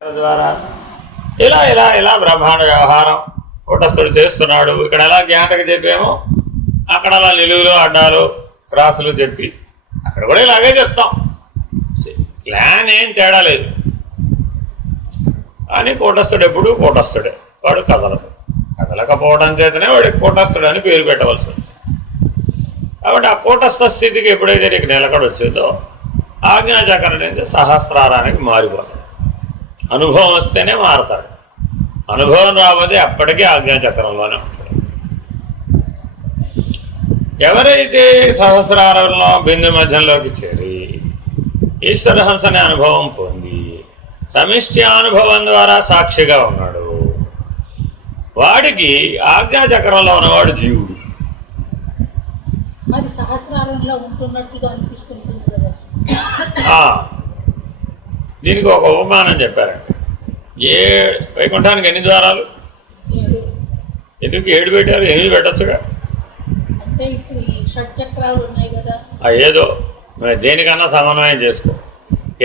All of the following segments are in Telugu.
ద్వారా ఇలా ఇలా ఇలా బ్రహ్మాండ వ్యవహారం కూటస్థుడు చేస్తున్నాడు. ఇక్కడ ఎలా జ్ఞాతకి చెప్పామో అక్కడ అలా నిలువులు అడ్డాలు క్రాసులు చెప్పి అక్కడ కూడా ఇలాగే చెప్తాం. ప్లాన్ ఏం తేడా లేదు. కానీ కూటస్థుడు ఎప్పుడు కూటస్థుడే, వాడు కదలడు. కదలకపోవడం చేతనే వాడికి కూటస్థుడు అని పేరు పెట్టవలసి వచ్చింది. కాబట్టి ఆ కూటస్థ స్థితికి ఎప్పుడైతే నీకు నిలకడ వచ్చిందో ఆజ్ఞాచక్రం నుంచి సహస్రారానికి మారిపోతాడు. అనుభవం వస్తేనే మారతాడు. అనుభవం రాబోతే అప్పటికీ ఆజ్ఞాచక్రంలోనే ఉంటాడు. ఎవరైతే సహస్రారంలో బిందు మధ్యంలోకి చేరి ఈశ్వరహంస అనే అనుభవం పొంది సమిష్టి అనుభవం ద్వారా సాక్షిగా ఉన్నాడు, వాడికి ఆజ్ఞాచక్రంలో ఉన్నవాడు జీవుడు. మరి సహస్రారంలో ఉంటున్నట్టుగా అనిపిస్తుంటుంది కదా. దీనికి ఒక ఉపమానం చెప్పారండి. వైకుంఠానికి ఎన్ని ద్వారాలు? ఎందుకు 7 పెట్టారు? 8 పెట్టచ్చుగా. అంటే ఇప్పుడు ఈ షట్చక్రాలు ఉన్నాయి కదా. ఏదో దేనికన్నా సమన్వయం చేసుకో.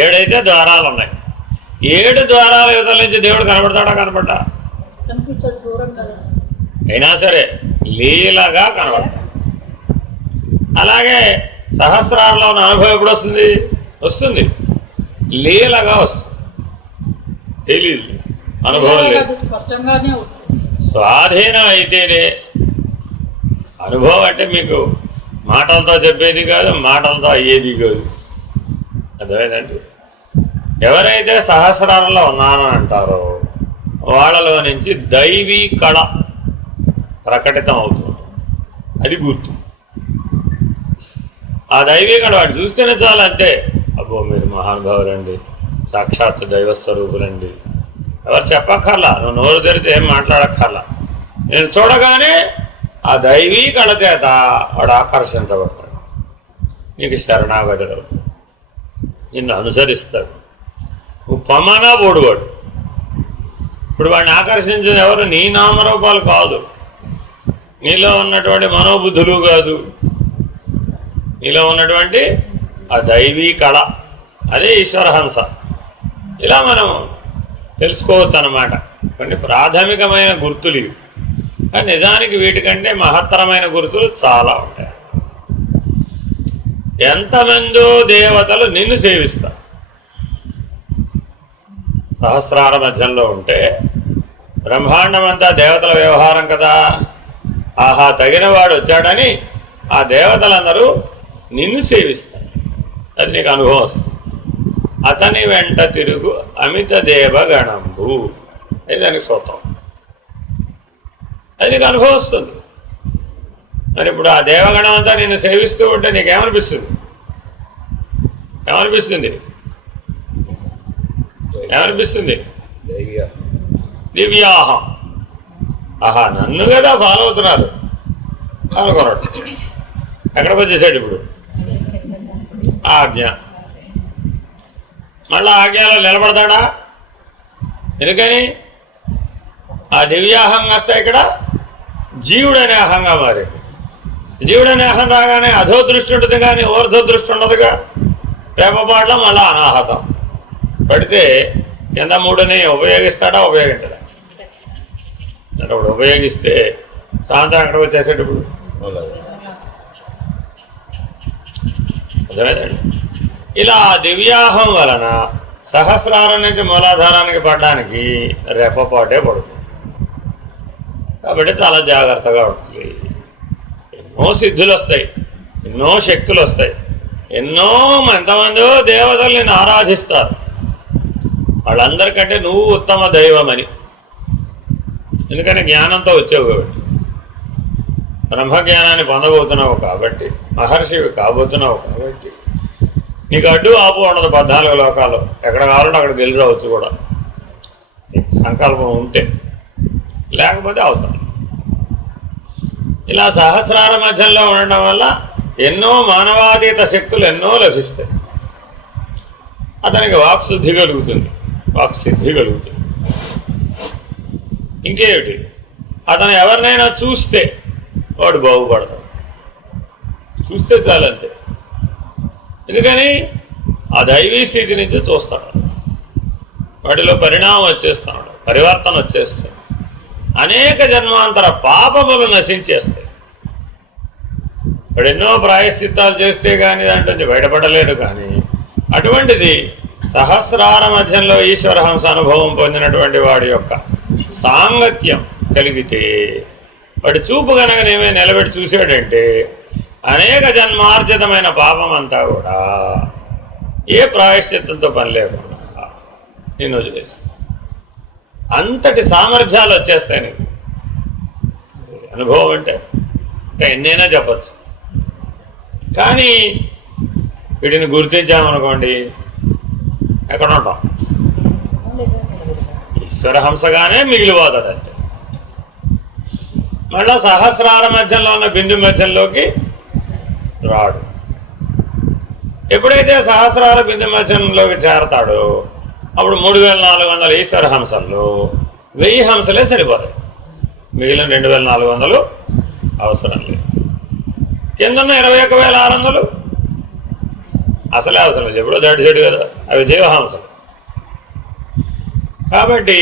7 అయితే ద్వారాలు ఉన్నాయి. 7 ద్వారాల యువతల నుంచి దేవుడు కనబడతాడా? కనబడ్డా? కనిపించడు, దూరం కదా. అయినా సరే లీలగా కనబడతాడు. అలాగే సహస్రారంలో ఉన్న అనుభవం ఎప్పుడు వస్తుంది? వస్తుంది, లీలగా వస్తుంది. తెలీదు, అనుభవం లేదు. స్పష్టంగానే వస్తుంది. స్వాధీనం అయితేనే అనుభవం. అంటే మీకు మాటలతో చెప్పేది కాదు, మాటలతో అయ్యేది కాదు. అర్థమైందండి? ఎవరైతే సహస్రారంలో ఉన్నాను అంటారో వాళ్ళలో నుంచి దైవీ కళ ప్రకటితం అవుతుంది. అది గుర్తు. ఆ దైవీ కళ వాడు చూస్తేనే చాలు, అంతే. అబ్బో మీరు మహానుభావులండి, సాక్షాత్ దైవస్వరూపులండి. ఎవరు చెప్పక్కర్లా, నువ్వు నోరు తెరిచి ఏం మాట్లాడక్కర్లా. నేను చూడగానే ఆ దైవీ కళ చేత వాడు ఆకర్షించబడతాడు. నీకు శరణాగతుడు, నిన్ను అనుసరిస్తాడు. నువ్వు పొమ్మనా పోడువాడు. ఇప్పుడు వాడిని ఆకర్షించిన ఎవరు? నీ నామరూపాలు కాదు, నీలో ఉన్నటువంటి మనోబుద్ధులు కాదు, నీలో ఉన్నటువంటి ఆ దైవీ కళ, అదే ఈశ్వరహంస. ఇలా మనం తెలుసుకోవచ్చు అన్నమాట. కొన్ని ప్రాథమికమైన గుర్తులు ఇవి. కానీ నిజానికి వీటికంటే మహత్తరమైన గుర్తులు చాలా ఉంటాయి. ఎంతమందో దేవతలు నిన్ను సేవిస్తారు. సహస్రార మధ్యంలో ఉంటే బ్రహ్మాండం అంతా దేవతల వ్యవహారం కదా. ఆహా, తగిన వాడు వచ్చాడని ఆ దేవతలందరూ నిన్ను సేవిస్తారు. అది నీకు అనుభవం వస్తుంది. అతని వెంట తిరుగు అమిత దేవగణంబు, అది దానికి సూత్రం. అది నీకు అనుభవం వస్తుంది. మరి ఇప్పుడు ఆ దేవగణం అంతా నిన్ను సేవిస్తూ ఉంటే నీకేమనిపిస్తుంది? ఏమనిపిస్తుంది? ఏమనిపిస్తుంది? దివ్యాహం. ఆహా, నన్ను కదా ఫాలో అవుతున్నారు అనుకున్నాడు. ఎక్కడికి వచ్చేసాడు ఇప్పుడు? ఆజ్ఞ. మళ్ళా ఆజ్ఞలో నిలబడతాడా? ఎందుకని? ఆ దివ్యాహం వస్తే ఇక్కడ జీవుడనే అహంగా మారింది. జీవుడనే అహం రాగానే అధో దృష్టి ఉంటుంది, కానీ ఊర్ధ్వ దృష్టి ఉండదుగా. ప్రేమపాట్ల మళ్ళా అనాహతం పడితే కింద 3ని ఉపయోగిస్తాడా? ఉపయోగించడా? అంటే ఇప్పుడు ఉపయోగిస్తే సాయంత్రం ఎక్కడికి వచ్చేసేటప్పుడు అర్థమైందండి. ఇలా దివ్యాహం వలన సహస్రారం నుంచి మూలాధారానికి పడడానికి రెప్పపాటే పడుతుంది. కాబట్టి చాలా జాగ్రత్తగా ఉంటుంది. ఎన్నో సిద్ధులు వస్తాయి, ఎన్నో శక్తులు వస్తాయి, ఎంతమందో దేవతలు నిన్ను ఆరాధిస్తారు. వాళ్ళందరికంటే నువ్వు ఉత్తమ దైవమని. ఎందుకని జ్ఞానంతో వచ్చావు కాబట్టి, బ్రహ్మజ్ఞానాన్ని పొందబోతున్నావు కాబట్టి, మహర్షివి కాబోతున్నావు కాబట్టి నీకు అడ్డు ఆపు ఉండదు. 14 లోకాల్లో ఎక్కడ కావాలంటే అక్కడికి వెళ్ళి రావచ్చు కూడా, సంకల్పం ఉంటే. లేకపోతే అవసరం. ఇలా సహస్రార మధ్యంలో ఉండడం వల్ల ఎన్నో మానవాతీత శక్తులు ఎన్నో లభిస్తాయి. అతనికి వాక్శుద్ధి కలుగుతుంది, వాక్సిద్ధి కలుగుతుంది. ఇంకేమిటి? అతను ఎవరినైనా చూస్తే వాడు బాగుపడతాడు. చూస్తే చాలంతే. ఎందుకని? ఆ దైవీ స్థితి నుంచి చూస్తాడు. వాటిలో పరిణామం వచ్చేస్తున్నాడు, పరివర్తన వచ్చేస్తుంది. అనేక జన్మాంతర పాపములు నశించేస్తాయి. వాడు ఎన్నో ప్రాయశ్చిత్తాలు చేస్తే కానీ దాంట్లో బయటపడలేడు. కానీ అటువంటిది సహస్రార మధ్యంలో ఈశ్వరహంస అనుభవం పొందినటువంటి వాడి యొక్క సాంగత్యం కలిగితే వాడి చూపు కనుకనేమే నిలబెట్టి చూశాడంటే అనేక జన్మార్జితమైన పాపం అంతా కూడా ఏ ప్రాయశ్చిత్తంతో పని లేకుండా నేను వదిలేసి అంతటి సామర్థ్యాలు వచ్చేస్తాయి నీకు. అనుభవం అంటే ఎన్నైనా చెప్పచ్చు. కానీ వీటిని గుర్తించామనుకోండి ఎక్కడ ఉంటాం? ఈశ్వరహంసగానే మిగిలిపోతాడు అంతే. మళ్ళా సహస్రార మధ్యంలో ఉన్న బిందు మధ్యంలోకి రాడు. ఎప్పుడైతే సహస్రార బిందు మధ్యంలోకి చేరతాడో అప్పుడు 3400 ఈశ్వర హంసల్లో 1000 హంసలే సరిపోతాయి. మిగిలిన 2400 అవసరం లేదు. కిందన్న 21,600 అసలే అవసరం లేదు, ఎప్పుడో దాటిసాడు కదా, అవి జీవహంసలు. కాబట్టి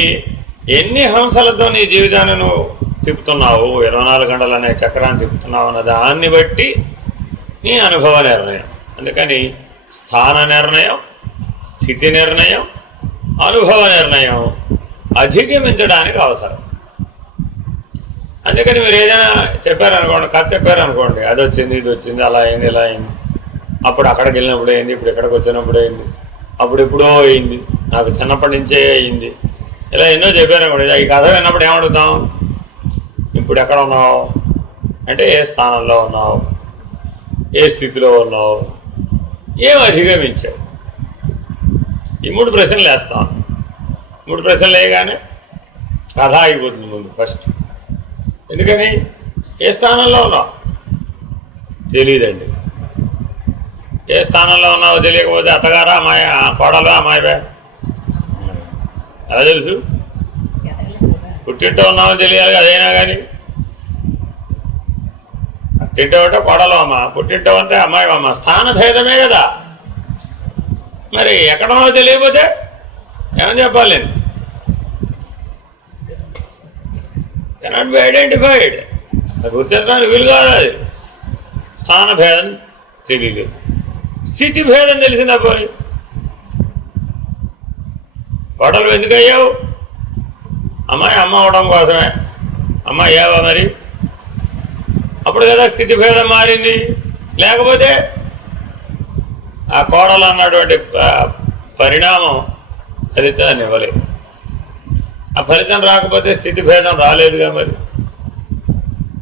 ఎన్ని హంసలతో నీ జీవితాన్ని నువ్వు తిప్పుతున్నావు, 24 గంటలు అనే చక్రాన్ని తిప్పుతున్నావు అన్న దాన్ని బట్టి నీ అనుభవ నిర్ణయం. అందుకని స్థాన నిర్ణయం, స్థితి నిర్ణయం, అనుభవ నిర్ణయం అధిగమించడానికి అవసరం. అందుకని మీరు ఏదైనా చెప్పారనుకోండి, కథ చెప్పారనుకోండి, అది వచ్చింది ఇది వచ్చింది అలా అయింది ఇలా అయింది, అప్పుడు అక్కడికి వెళ్ళినప్పుడు అయింది, ఇప్పుడు ఇక్కడికి వచ్చినప్పుడు అయింది, అప్పుడు ఎప్పుడో అయింది, నాకు చిన్నప్పటి నుంచే అయింది, ఇలా ఎన్నో చెప్పారనుకోండి. ఈ కథ విన్నప్పుడు ఏమడుగుతాం? ఇప్పుడు ఎక్కడ ఉన్నావు అంటే ఏ స్థానంలో ఉన్నావు, ఏ స్థితిలో ఉన్నావు, ఏం అధిగమించావు? ఈ 3 ప్రశ్నలు వేస్తాం. 3 ప్రశ్నలు వేయగానే కథ ఆగిపోతుంది ముందు ఫస్ట్. ఎందుకని? ఏ స్థానంలో ఉన్నావు తెలియదండి. ఏ స్థానంలో ఉన్నావో తెలియకపోతే అత్తగారా అమ్మాయి, కోడలు అమ్మాయివే ఎలా తెలుసు? పుట్టింటో ఉన్నావో తెలియాలి. అదైనా కానీ తింటో అంటే కోడలు అమ్మ, పుట్టింటో అంటే అమ్మాయి అమ్మ, స్థాన భేదమే కదా. మరి ఎక్కడో తెలియకపోతే ఏమని చెప్పాలి? నేను కెనాట్ బి ఐడెంటిఫైడ్. అది గుర్తించడానికి వీలు కాదు. అది స్థాన భేదం తెలియదు, స్థితి భేదం తెలిసిందా? పోయి కోడలు ఎందుకు అయ్యావు? అమ్మాయి అమ్మ అవడం కోసమే. అమ్మ అయ్యావా మరి? అప్పుడు కదా స్థితి భేదం మారింది. లేకపోతే ఆ కోడలు అన్నటువంటి పరిణామం ఫలితాన్ని ఇవ్వలేదు. ఆ ఫలితం రాకపోతే స్థితి భేదం రాలేదుగా.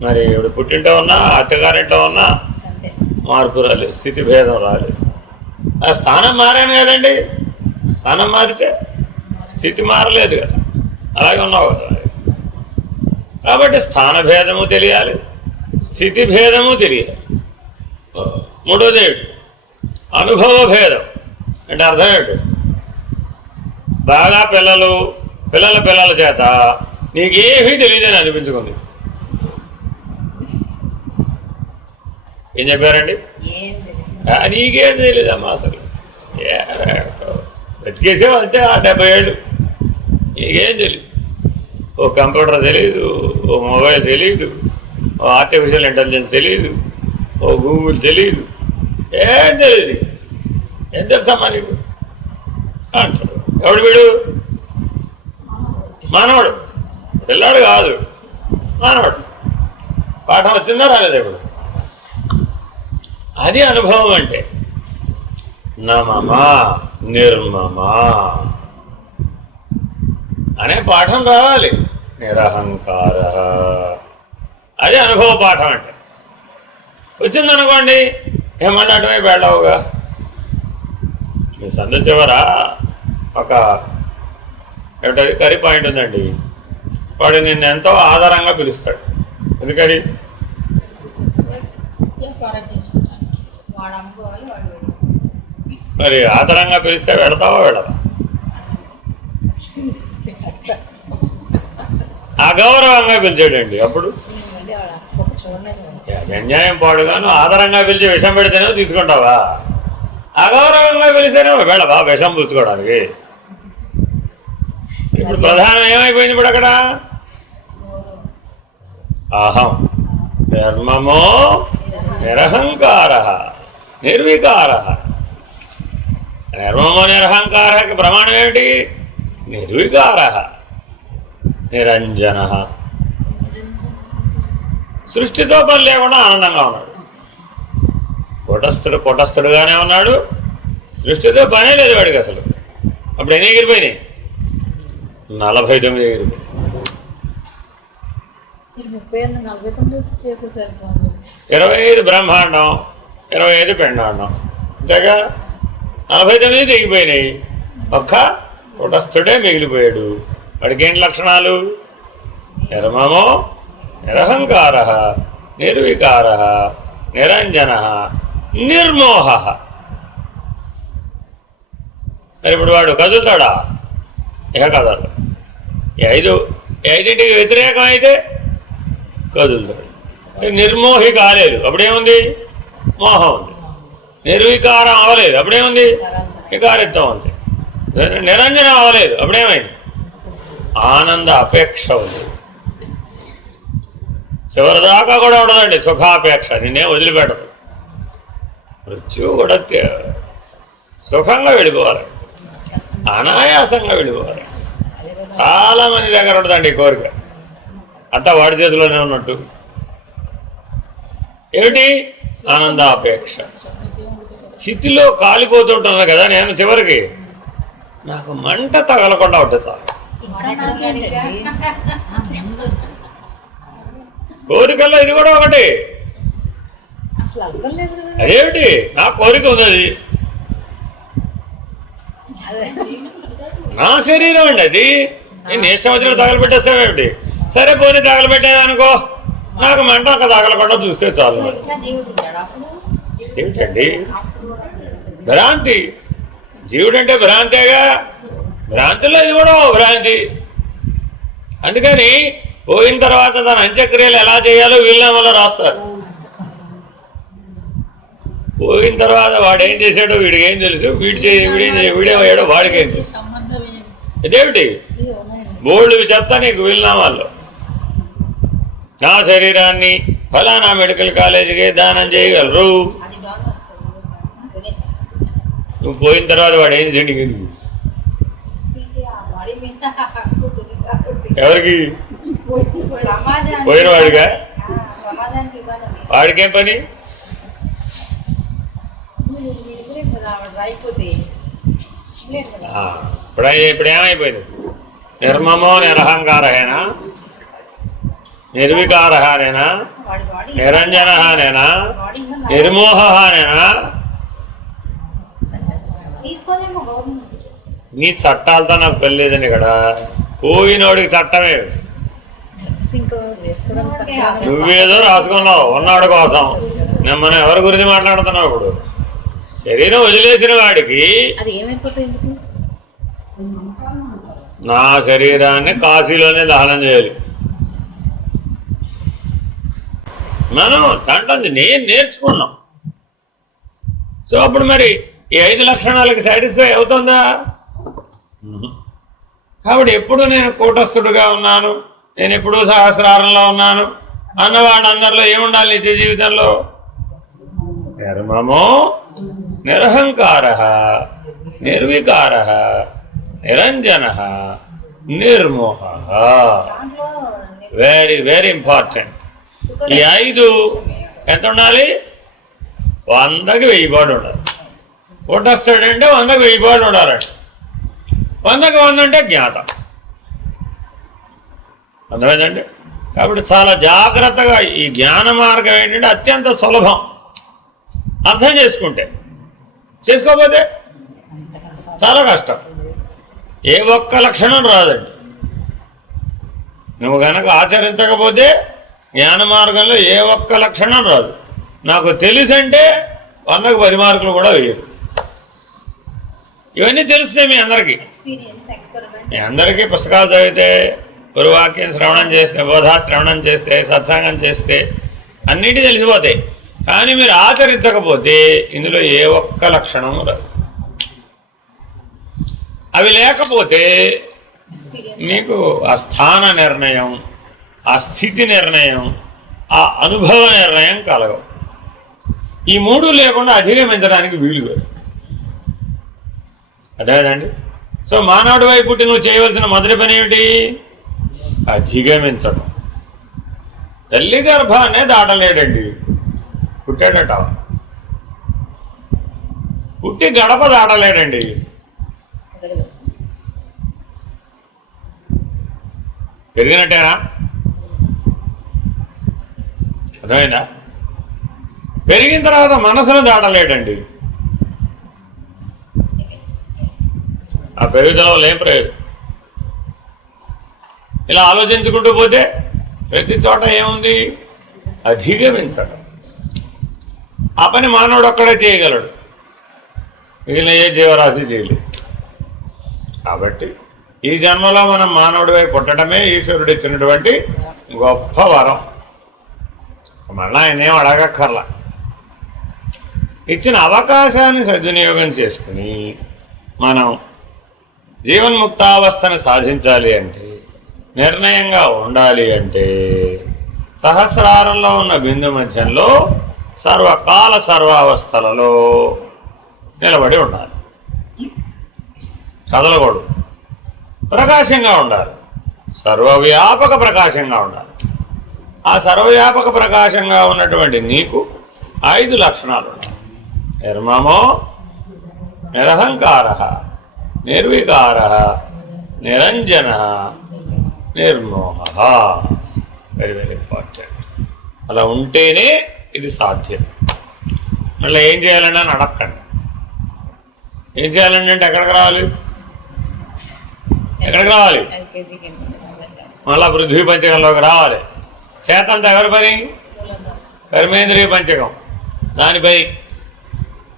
మరి ఇప్పుడు పుట్టింటో ఉన్నా అత్తగారింటో ఉన్నా మార్పు రాలేదు, స్థితి భేదం రాలేదు. ఆ స్థానం మారాను కదండి. స్థానం మారితే స్థితి మారలేదు కదా, అలాగే ఉన్నావు కదా. కాబట్టి స్థాన భేదము తెలియాలి, స్థితి భేదము తెలియాలి. మూడోది అనుభవ భేదం. అంటే అర్థం ఏంటి? బాగా పిల్లల చేత నీకేమీ తెలియదని అనిపించుకుంది. ఏం చెప్పారండి? నీకేం తెలియదమ్మా అసలు, బతికేసావు అంతే. ఆ 70 ఏళ్ళు నీకేం తెలియదు. ఓ కంప్యూటర్ తెలియదు, ఓ మొబైల్ తెలియదు, ఓ ఆర్టిఫిషియల్ ఇంటెలిజెన్స్ తెలియదు, ఓ గూగుల్ తెలియదు, ఏం తెలియదు. ఏం తెలుసమ్మా నీకు అంటాడు. ఎవడు వీడు? మానవుడు, పిల్లాడు కాదు, మానవుడు. పాఠం వచ్చిందా రాలేదా? ఇప్పుడు అది అనుభవం అంటే. నమమా నిర్మమా అనే పాఠం రావాలి. నిరహంకార, అది అనుభవ పాఠం అంటే. వచ్చిందనుకోండి ఏమన్నా అటువైపు వెళ్ళవుగా. మీ సందు చివర ఒక ఏమిటది కర్రీ పాయింట్ ఉందండి. వాడు నిన్ను ఎంతో ఆధారంగా పిలుస్తాడు. ఎందుకని? మరి ఆధారంగా పిలిస్తే వెళతావా వెళ్ళవా? అగౌరవంగా పిలిచాడండి. అప్పుడు అన్యాయం పాడుగాను ఆధారంగా పిలిచి విషం పెడితేనే తీసుకుంటావా? అగౌరవంగా పిలిస్తేనే వెళ్ళవా విషం పుచ్చుకోవడానికి? ఇప్పుడు ప్రధానం ఏమైపోయింది ఇప్పుడు అక్కడ? అహం నిర్మమో నిరహంకార నిర్వికార. నిర్మమో నిరహంకారకి ప్రమాణం ఏమిటి? నిర్వికార నిరంజన. సృష్టితో పని లేకుండా ఆనందంగా ఉన్నాడు. కూటస్థుడుగానే ఉన్నాడు, సృష్టితో పనే లేదు వాడికి అసలు. అప్పుడు ఎన్ని ఎగిరిపోయినాయి? 49 ఎగిరిపోయి. 25 బ్రహ్మాండం, 25 పిండాండం, అంతేగా 49 దిగిపోయినాయి. ఒక్క కూటస్థుడే మిగిలిపోయాడు. వాడికి ఏంటి లక్షణాలు? నిర్మమో నిరహంకార నిర్వికార నిరంజన నిర్మోహ. మరి ఇప్పుడు వాడు కదులుతాడా? ఇక కదలడు. ఐదింటికి వ్యతిరేకం అయితే కదులుతాడు. నిర్మోహి కాలేదు, అప్పుడేముంది? మోహం ఉంది. నిర్వికారం అవ్వలేదు, అప్పుడేముంది? వికారిత్వం ఉంది. నిరంజనం అవ్వలేదు, అప్పుడేమైంది? ఆనంద అపేక్ష ఉంది. చివరిదాకా కూడా ఉండదండి సుఖాపేక్ష, నిన్నేం వదిలిపెట్టదు. మృత్యువు కూడా సుఖంగా వెళ్ళిపోవాలి, అనాయాసంగా వెళ్ళిపోవాలి. చాలామంది దగ్గర ఉంటుందండి ఈ కోరిక, అంతా వాడి చేతిలోనే ఉన్నట్టు. ఏమిటి? ఆనందాపేక్ష. చితిలో కాలిపోతుంటున్నా కదా నేను, చివరికి నాకు మంట తగలకుండా ఉంటే చాలు. కోరికల్లో ఇది కూడా ఒకటి. అదేమిటి? నా కోరిక ఉంది, అది నా శరీరం అండి, అది నేను ఇష్టం వచ్చినట్టు తగలబెట్టేస్తావేమిటి? సరే పోనీ తగలబెట్టేదనుకో, నాకు మంట ఒక తగలకుండా చూస్తే చాలు. ఏమిటండి భ్రాంతి? జీవుడు అంటే భ్రాంతేగా. భ్రాంతిలో ఇది కూడా భ్రాంతి. అందుకని పోయిన తర్వాత తన అంత్యక్రియలు ఎలా చేయాలో వీళ్ళ రాస్తారు. పోయిన తర్వాత వాడు ఏం చేశాడో వీడికి ఏం తెలుసు, వీడేమయ్యాడో వాడికి ఏం తెలుసు. ఇదేమిటి? బోల్డ్వి చెప్తా నీకు వీళ్ళనామాల్లో. నా శరీరాన్ని ఫలానా మెడికల్ కాలేజీకి దానం చేయగలరు. నువ్వు పోయిన తర్వాత వాడు ఏం చేయండి? ఎవరికి? పోయిన వాడిగా? వాడికేం పని? ఇప్పుడు ఏమైపోయింది? నిర్మమో నిరహంకారేనా నిర్వికారేనా నిరంజనేనా నిర్మోహనేనా? నీ చట్టాలతో నాకు పెళ్ళలేదండి ఇక్కడ. పోయినోడికి చట్టమే. నువ్వేదో రాసుకున్నావు ఉన్నాడు కోసం. మనం ఎవరి గురించి మాట్లాడుతున్నావు ఇప్పుడు? శరీరం వదిలేసిన వాడికి నా శరీరాన్ని కాశీలోనే దహనం చేయాలి. మనం దాంట్లో నేను నేర్చుకున్నాం. సో అప్పుడు మరి ఈ 5 లక్షణాలకి సాటిస్ఫై అవుతుందా? కాబట్టి ఎప్పుడు నేను కూటస్థుడుగా ఉన్నాను, నేను ఎప్పుడూ సహస్రారంలో ఉన్నాను అన్న వాళ్ళందరిలో ఏముండాలి నిత్య జీవితంలో? నిర్మమో నిరహంకార నిర్వికార నిరంజన నిర్మోహ. Very very important. ఈ 5 ఎంత ఉండాలి? 100కి 1000 పాటు ఉండాలి. కూటస్థుడంటే 100కి 1000 పాటు ఉండాలండి. 100కి 100 అంటే జ్ఞాతం. అర్థమైందండి? కాబట్టి చాలా జాగ్రత్తగా ఈ జ్ఞాన మార్గం ఏంటంటే అత్యంత సులభం అర్థం చేసుకుంటే. చేసుకోకపోతే చాలా కష్టం. ఏ ఒక్క లక్షణం రాదండి. నువ్వు కనుక ఆచరించకపోతే జ్ఞాన మార్గంలో ఏ ఒక్క లక్షణం రాదు. నాకు తెలుసంటే 100కి 10 మార్కులు కూడా వేయరు. ఇవన్నీ తెలుస్తాయి మీ అందరికీ. మీ అందరికీ పుస్తకాలు చదివితే, గురువాక్యం శ్రవణం చేస్తే, బోధా శ్రవణం చేస్తే, సత్సంగం చేస్తే అన్నిటి తెలిసిపోతాయి. కానీ మీరు ఆచరించకపోతే ఇందులో ఏ ఒక్క లక్షణం రాదు. అవి లేకపోతే నీకు ఆ స్థాన నిర్ణయం, ఆ స్థితి నిర్ణయం, ఆ అనుభవ నిర్ణయం కలగవు. ఈ మూడు లేకుండా అధిగమించడానికి వీలు లేదు. అదేనండి. సో మానవుడి వైపు పుట్టి నువ్వు చేయవలసిన మొదటి పని ఏమిటి? అధిగమించడం. తల్లి గర్భాన్నే దాటలేడండి. పుట్టాడట, పుట్టి గడప దాటలేడండి. పెరిగినట్టేనా? అర్థమైందా? పెరిగిన తర్వాత మనసును దాటలేడండి. ఆ పెరుగుదల వల్ల ఏం ప్రయోజనం? ఇలా ఆలోచించుకుంటూ పోతే ప్రతి చోట ఏముంది? అధిగమించడం. ఆ పని మానవుడు ఒక్కడే చేయగలడు, మిగిలిన ఏ జీవరాశి చేయలేదు. కాబట్టి ఈ జన్మలో మనం మానవుడివై పుట్టడమే ఈశ్వరుడు ఇచ్చినటువంటి గొప్ప వరం. మళ్ళీ ఆయనేం అడగక్కర్లా. ఇచ్చిన అవకాశాన్ని సద్వినియోగం చేసుకుని మనం జీవన్ముక్తావస్థను సాధించాలి అంటే, నిర్ణయంగా ఉండాలి అంటే, సహస్రారంలో ఉన్న బిందు మధ్యంలో సర్వకాల సర్వావస్థలలో నిలబడి ఉండాలి. కదలకూడదు. ప్రకాశంగా ఉండాలి. సర్వవ్యాపక ప్రకాశంగా ఉండాలి. ఆ సర్వవ్యాపక ప్రకాశంగా ఉన్నటువంటి నీకు 5 లక్షణాలు ఉన్నాయి. నిర్మమో, నిరహంకార, నిర్వికార, నిరంజన, నిర్మోహ. Very very important. అలా ఉంటేనే ఇది సాధ్యం. మళ్ళీ ఏం చేయాలండి అని అడగండి. ఏం చేయాలండి అంటే ఎక్కడికి రావాలి? ఎక్కడికి రావాలి? మళ్ళా పృథ్వీ పంచకంలోకి రావాలి. చేతంతా ఎవరి పని? కర్మేంద్రియ పంచకం, దాని పని.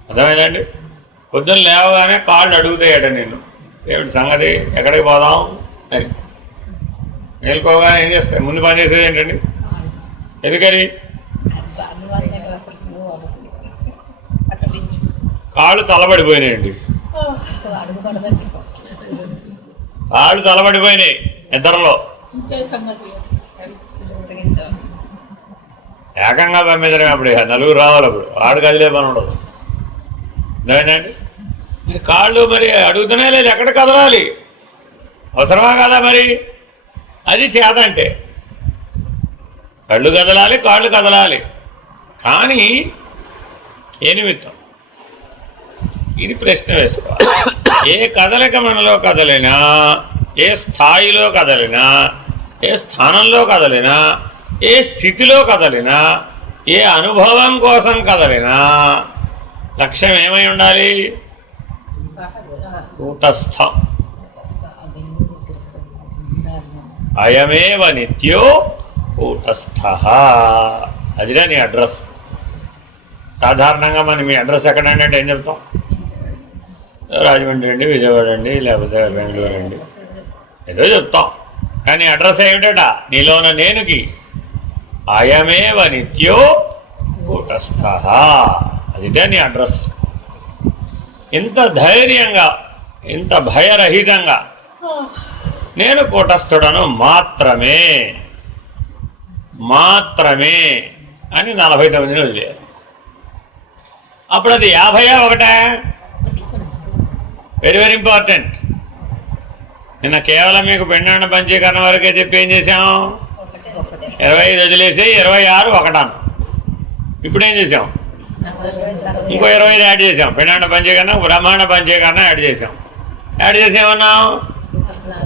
అర్థమైందండి? పొద్దున్న లేవగానే కాళ్ళు అడుగుతాయట నిన్ను, ఏమిటి సంగతి, ఎక్కడికి పోదాం అని. మేలుకోగానే ఏం చేస్తాయి? ముందు పని చేసేది ఏంటండి? ఎందుకని? కాళ్ళు చల్లబడిపోయినాయండి. కాళ్ళు చల్లబడిపోయినాయి నిద్రలో. ఏకంగా పంపించడం అప్పుడు నలుగురు రావాలి. అప్పుడు వాడు కదిలే పని ఉండదు. అదేనండి. మరి కాళ్ళు మరి అడుగుతూనే లేదు, ఎక్కడ కదలాలి? అవసరమా కదా మరి? అది చేత అంటే కళ్ళు కదలాలి, కాళ్ళు కదలాలి. కానీ ఏ నిమిత్తం? ఇది ప్రశ్న వేసుకోవాలి. ఏ కదలిక మనలో కదలినా, ఏ స్థాయిలో కదలినా, ఏ స్థానంలో కదలినా, ఏ స్థితిలో కదలినా, ఏ అనుభవం కోసం కదలినా లక్ష్యం ఏమై ఉండాలి? కూటస్థం. అయమేవ నిత్యో కూటస్థ. అదిరా నీ అడ్రస్. సాధారణంగా మనం మీ అడ్రస్ ఎక్కడండి అంటే ఏం చెప్తాం? రాజమండ్రి అండి, విజయవాడ అండి, లేకపోతే బెంగళూరు అండి, ఏదో చెప్తాం. కానీ అడ్రస్ ఏమిటట? నీలో ఉన్న నేనుకి అయమేవ నిత్యో కూటస్థ. అదిదే నీ అడ్రస్. ఇంత ధైర్యంగా, ఇంత భయరహితంగా నేను కూటస్థుడను మాత్రమే మాత్రమే అని 49 వదిలేరు. అప్పుడు అది 51. Very very important. నిన్న కేవలం మీకు పెండాండ పంచీకరణ వరకే చెప్పి ఏం చేసాం? 25 వదిలేసి 26 ఒకటాను. ఇప్పుడు ఏం చేసాం? ఇంకో 25 యాడ్ చేసాం. పెండాండ పంచీకరణ, బ్రహ్మాండ పంచీకరణ యాడ్ చేసాం. యాడ్ చేసేమన్నాం?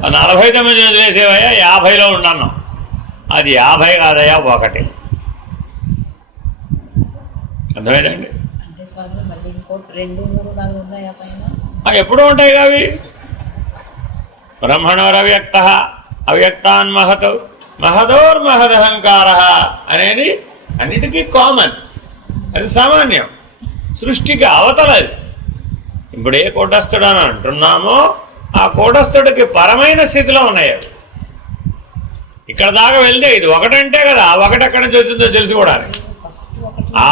49 వదిలేసేవయ్యా, 50లో ఉన్నాను. అది 50 కాదయ్యా, 1. అర్థమైందండి? ఎప్పుడూ ఉంటాయి అవి. బ్రహ్మణోరవ్యక్త అవ్యక్తాన్ మహత్ మహదోర్మహదహంకార అనేది అన్నిటికీ కామన్. అది సామాన్యం. సృష్టికి అవతలది. ఇప్పుడు ఏ కూటస్థుడు అని అంటున్నామో ఆ కూటస్థుడికి పరమైన స్థితిలో ఉన్నాయి. ఇక్కడ దాకా వెళ్తే ఇది ఒకటంటే కదా, ఆ ఒకటి ఎక్కడి నుంచి వచ్చిందో తెలుసుకోవడానికి ఆ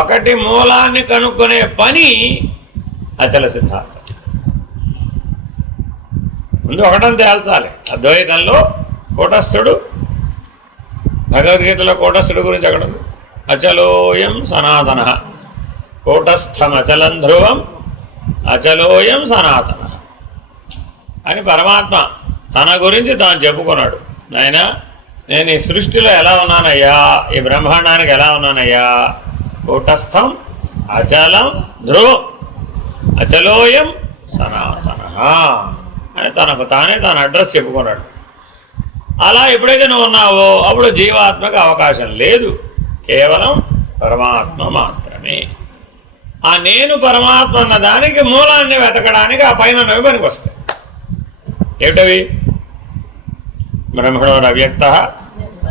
ఒకటి మూలాన్ని కనుక్కునే పని అచల సిద్ధాంతం. ముందు ఒకటని తేల్చాలి. అద్వైతంలో కూటస్థుడు, భగవద్గీతలో కూటస్థుడు గురించి అక్కడ ఉంది. అచలోయం సనాతన కూటస్థమచలం ధ్రువం అచలోయం సనాతన అని పరమాత్మ తన గురించి తాను చెప్పుకున్నాడు. నాయన, నేను ఈ సృష్టిలో ఎలా ఉన్నానయ్యా, ఈ బ్రహ్మాండానికి ఎలా ఉన్నానయ్యా, కూటస్థం అచలం ధ్రువం అచలోయం సనాతన అని తనకు తానే తాను అడ్రస్ చెప్పుకున్నాడు. అలా ఎప్పుడైతే నువ్వు ఉన్నావో అప్పుడు జీవాత్మకు అవకాశం లేదు, కేవలం పరమాత్మ మాత్రమే. ఆ నేను పరమాత్మ అన్న దానికి మూలాన్ని వెతకడానికి ఆ పైన పనికి వస్తాయి. ఏమిటవి? బ్రహ్మణోర్ అవ్యక్త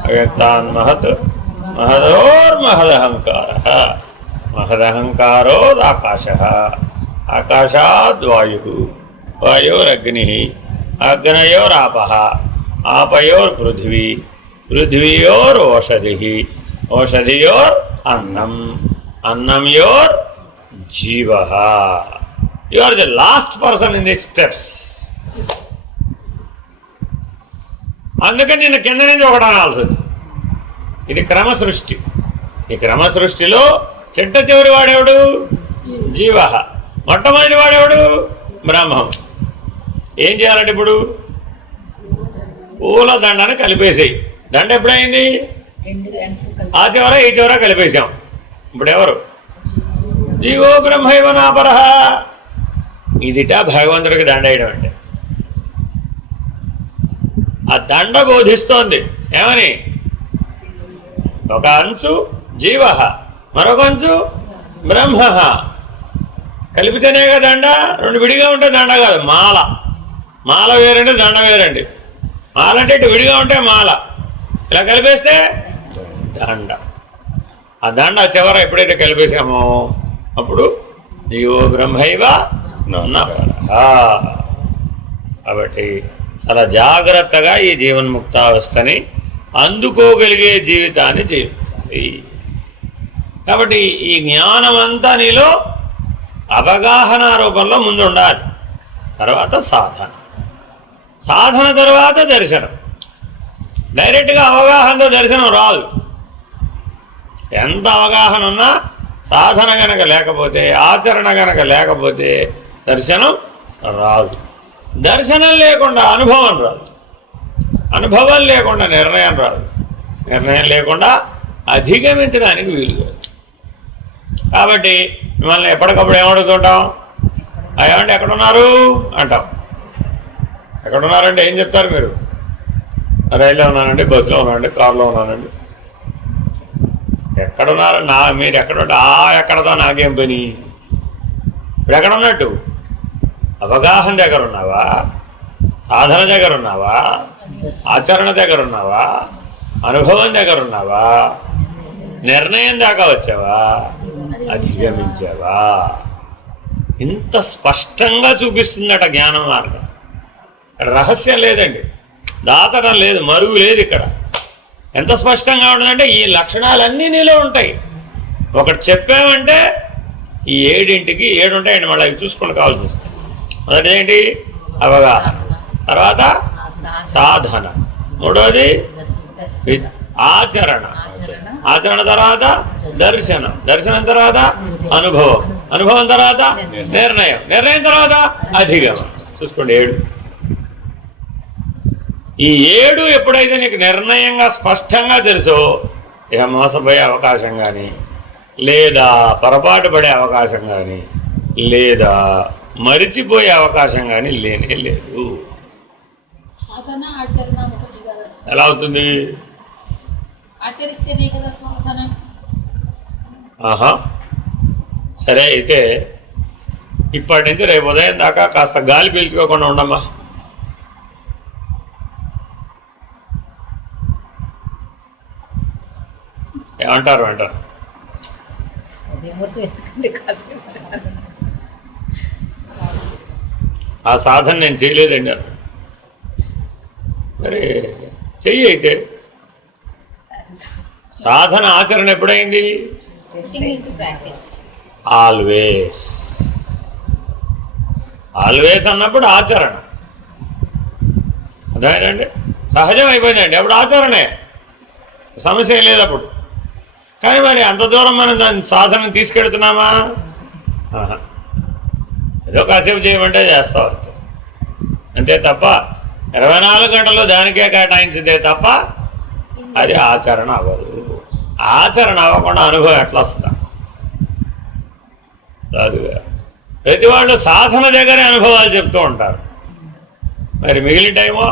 అవ్యక్తాన్ మహత్ మహదోర్మహదహంకార మహదహంకారోదాకాశ ఆకాశాద్వాయు వాయోరగ్ని అగ్నయోరాప ఆపయోర్పృథివీ పృథివీయోరోషధి ఓషధియోర్ అన్నం అన్నంయోర్ జీవ. You are the last person in the steps. అందుకని నేను కింద నుంచి ఒకటి అనాల్సి వచ్చింది. ఇది క్రమ సృష్టి. ఈ క్రమ సృష్టిలో చిట్ట చివరి వాడేవాడు? జీవ. మొట్టమొదటి వాడేవాడు? బ్రహ్మం. ఏం చేయాలంటే ఇప్పుడు పూల దండను కలిపేసేయి. దండ ఎప్పుడైంది? ఆ చివర ఈ చివర కలిపేసాం. ఇప్పుడు ఎవరు? జీవో బ్రహ్మైవ నాపరః. ఇదిట భగవంతుడికి దండ వేయడం అంటే. ఆ దండ బోధిస్తోంది ఏమని? ఒక అంచు జీవ, మరొక అంచు బ్రహ్మ. కలిపితేనే కదా దండ. రెండు విడిగా ఉంటే దండ కాదు, మాల. మాల వేరండి, దండ వేరండి. మాల అంటే ఇటు విడిగా ఉంటే మాల, ఇలా కలిపేస్తే దండ. ఆ దండ చివర ఎప్పుడైతే కలిపేసామో అప్పుడు జీవో బ్రహ్మైవ నాపరః. కాబట్టి చాలా జాగ్రత్తగా ఈ జీవన్ముక్తావస్థని అందుకోగలిగే జీవితాన్ని జీవించాలి. కాబట్టి ఈ జ్ఞానమంతా నీలో అవగాహన రూపంలో ముందు ఉండాలి. తర్వాత సాధన, సాధన తర్వాత దర్శనం. డైరెక్ట్గా అవగాహనతో దర్శనం రాదు. ఎంత అవగాహన ఉన్నా సాధన గనక లేకపోతే, ఆచరణ గనక లేకపోతే దర్శనం రాదు. దర్శనం లేకుండా అనుభవం రాదు, అనుభవం లేకుండా నిర్ణయం రాదు, నిర్ణయం లేకుండా అధిగమించడానికి వీలు కాదు. కాబట్టి మిమ్మల్ని ఎప్పటికప్పుడు ఏమడుగుతుంటాం? ఏమంటే ఎక్కడున్నారు అంటాం. ఎక్కడున్నారంటే ఏం చెప్తారు మీరు? రైల్లో ఉన్నానండి, బస్సులో ఉన్నానండి, కారులో ఉన్నానండి. ఎక్కడున్నారు? మీరు ఎక్కడుంటే ఎక్కడతో నాకేం పని? ఇప్పుడు ఎక్కడున్నట్టు? అవగాహన దగ్గర ఉన్నావా? సాధన దగ్గర ఉన్నావా? ఆచరణ దగ్గర ఉన్నావా? అనుభవం దగ్గర ఉన్నావా? నిర్ణయం దాకా వచ్చావా? అధిగమించావా? ఇంత స్పష్టంగా చూపిస్తుందట జ్ఞానం మార్గం. రహస్యం లేదండి, దాచడం లేదు, మరుగు లేదు. ఇక్కడ ఎంత స్పష్టంగా ఉంటుందంటే ఈ లక్షణాలన్నీ నీలో ఉంటాయి. ఒకటి చెప్పామంటే ఈ 7ంటికి 7 ఉంటాయండి. మళ్ళీ అవి చూసుకొని కావాల్సి వస్తుంది. మొదటి ఏంటి? అవగాహన, తర్వాత సాధన, మూడోది ఆచరణ, ఆచరణ తర్వాత దర్శనం, దర్శనం తర్వాత అనుభవం, అనుభవం తర్వాత నిర్ణయం, నిర్ణయం తర్వాత అధిగమనం. చూసుకోండి 7. ఈ 7 ఎప్పుడైతే నీకు నిర్ణయంగా స్పష్టంగా తెలుసో ఇక మోసపోయే అవకాశం కానీ, లేదా పొరపాటు పడే అవకాశం కానీ, లేదా మరిచిపోయే అవకాశం కానీ లేనే లేదు. సాధన ఆచరణ ఒకటి కదా. ఎలా అవుతుంది? ఆచరిస్తేనే కదా సాధన. ఆహా, సరే. అయితే ఇప్పటి నుంచి రేపు ఉదయం దాకా కాస్త గాలి పీల్చుకోకుండా ఉండమ్మా. ఏమంటారు? అంటారు ఆ సాధన నేను చేయలేదండి అన్న. మరి చెయ్యి. అయితే సాధన ఆచరణ ఎప్పుడైంది? ఆల్వేస్. ఆల్వేస్ అన్నప్పుడు ఆచరణ. అదేనండి, సహజం అయిపోయిందండి. అప్పుడు ఆచరణే, సమస్య ఏం లేదు అప్పుడు. కానీ మరి అంత దూరం మనం దాన్ని సాధన తీసుకెళ్తున్నామా? ఏదో కాసేపు చేయమంటే చేస్తాం అంతే, అంతే తప్ప 24 గంటలు దానికే కేటాయించిందే తప్ప అది ఆచరణ అవ్వదు. ఆచరణ అవ్వకుండా అనుభవం ఎట్లా వస్తుందా? రాదుగా. ప్రతి వాళ్ళు సాధన దగ్గరే అనుభవాలు చెప్తూ ఉంటారు. మరి మిగిలిన టైమో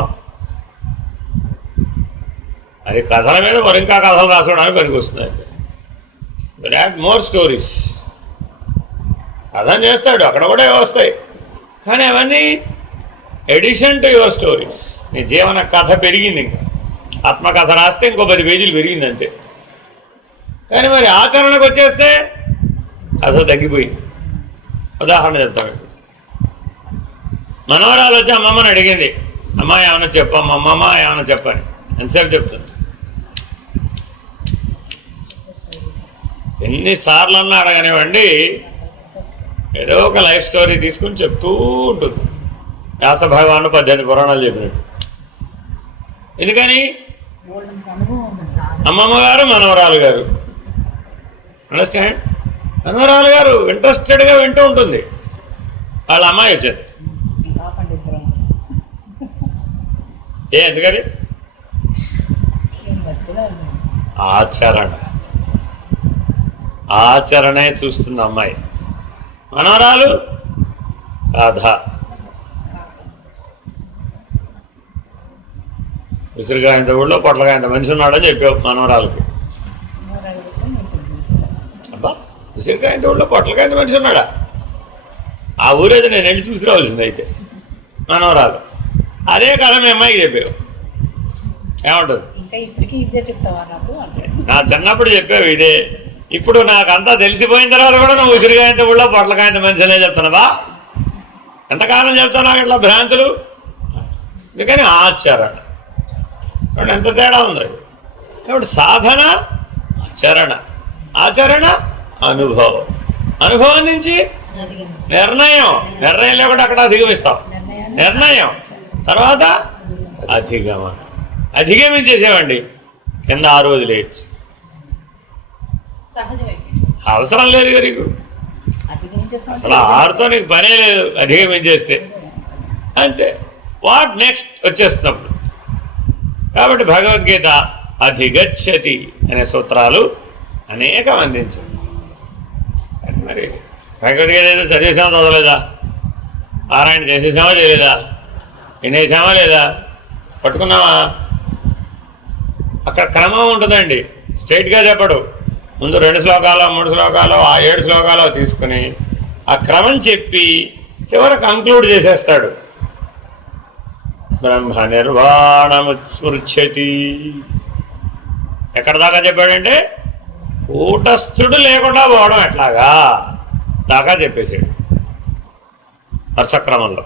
అది కథల మీద మరి ఇంకా కథలు రాసుకోవడానికి పనికి వస్తుంది. But add more stories. కథం చేస్తాడు, అక్కడ కూడా వస్తాయి, కానీ అవన్నీ ఎడిషన్ టు యువర్ స్టోరీస్. నీ జీవన కథ పెరిగింది, ఇంకా ఆత్మకథ రాస్తే ఇంకో 10 పేజీలు పెరిగింది అంతే. కానీ మరి ఆచరణకు వచ్చేస్తే కథ తగ్గిపోయింది. ఉదాహరణ చెప్తాను. మనవరాలు వచ్చి అమ్మమ్మని అడిగింది, అమ్మ ఏమైనా చెప్పమ్మ, అమ్మమ్మ ఏమైనా చెప్పని. ఎంతసేపు చెప్తుంది? ఎన్నిసార్లు అన్నా అడగనివ్వండి, ఏదో ఒక లైఫ్ స్టోరీ తీసుకుని చెప్తూ ఉంటుంది. వ్యాస భగవాను 18 పురాణాలు చెప్పినట్టు. ఎందుకని? అమ్మమ్మ గారు, మనవరాలు గారు, అండర్స్టాండ్? మనవరాలు గారు ఇంట్రెస్టెడ్గా వింటూ ఉంటుంది. వాళ్ళ అమ్మాయి వచ్చేది. ఎందుకని? ఆచరణ, ఆచరణే చూస్తుంది అమ్మాయి. మనవరాలు కథ. ఉసిరికాయంత ఊళ్ళో పొట్లకాయంత మనిషి ఉన్నాడని చెప్పావు మనవరాలకి. అబ్బా, ఉసిరికాయంత ఊళ్ళో పొట్లకాయంత మనిషి ఉన్నాడా? ఆ ఊరేది నేను వెళ్ళి చూసి రావాల్సింది. అయితే మనవరాలు అదే కథ మీ అమ్మాయికి చెప్పావు, ఏమంటుంది? నా చిన్నప్పుడు చెప్పావు ఇదే. ఇప్పుడు నాకంతా తెలిసిపోయిన తర్వాత కూడా నువ్వు ఉసిరికాయంత ఊళ్ళో పొట్లకాయంత మనిషి అనే చెప్తున్నావా? ఎంతకాలం చెప్తావు నాకు ఇట్లా భ్రాంతులు? అందుకని ఆచరణ. కాబట్టి ఎంత తేడా ఉంది. కాబట్టి సాధన ఆచరణ, ఆచరణ అనుభవం, అనుభవం నుంచి నిర్ణయం, నిర్ణయం లేకుండా అక్కడ అధిగమిస్తాం. నిర్ణయం తర్వాత అధిగమనం. అధిగమించేసేవండి కింద 6 రోజులు ఏడ్చి అవసరం లేదు కదా నీకు. అసలు 6తో నీకు పనే లేదు. అధిగమించేస్తే అంతే. వాట్ నెక్స్ట్ వచ్చేస్తున్నప్పుడు. కాబట్టి భగవద్గీత అధిగచ్చతి అనే సూత్రాలు అనేకం అందించింది. మరి భగవద్గీత ఏదో చదివేసామా చదవలేదా? పారాయణ చేసేసామా చేయలేదా? వినేసామా లేదా? పట్టుకున్నావా? అక్కడ క్రమం ఉంటుందండి. స్ట్రైట్గా చెప్పడు. ముందు 2 శ్లోకాలు 3 శ్లోకాలు 7 శ్లోకాలు తీసుకుని ఆ క్రమం చెప్పి చివర కంక్లూడ్ చేసేస్తాడు. బ్రహ్మ నిర్వాణముచ్ఛతి. ఎక్కడ దాకా చెప్పాడంటే కూటస్థుడు లేకుండా పోవడం ఎట్లాగా దాకా చెప్పేసాడు వరుస క్రమంలో.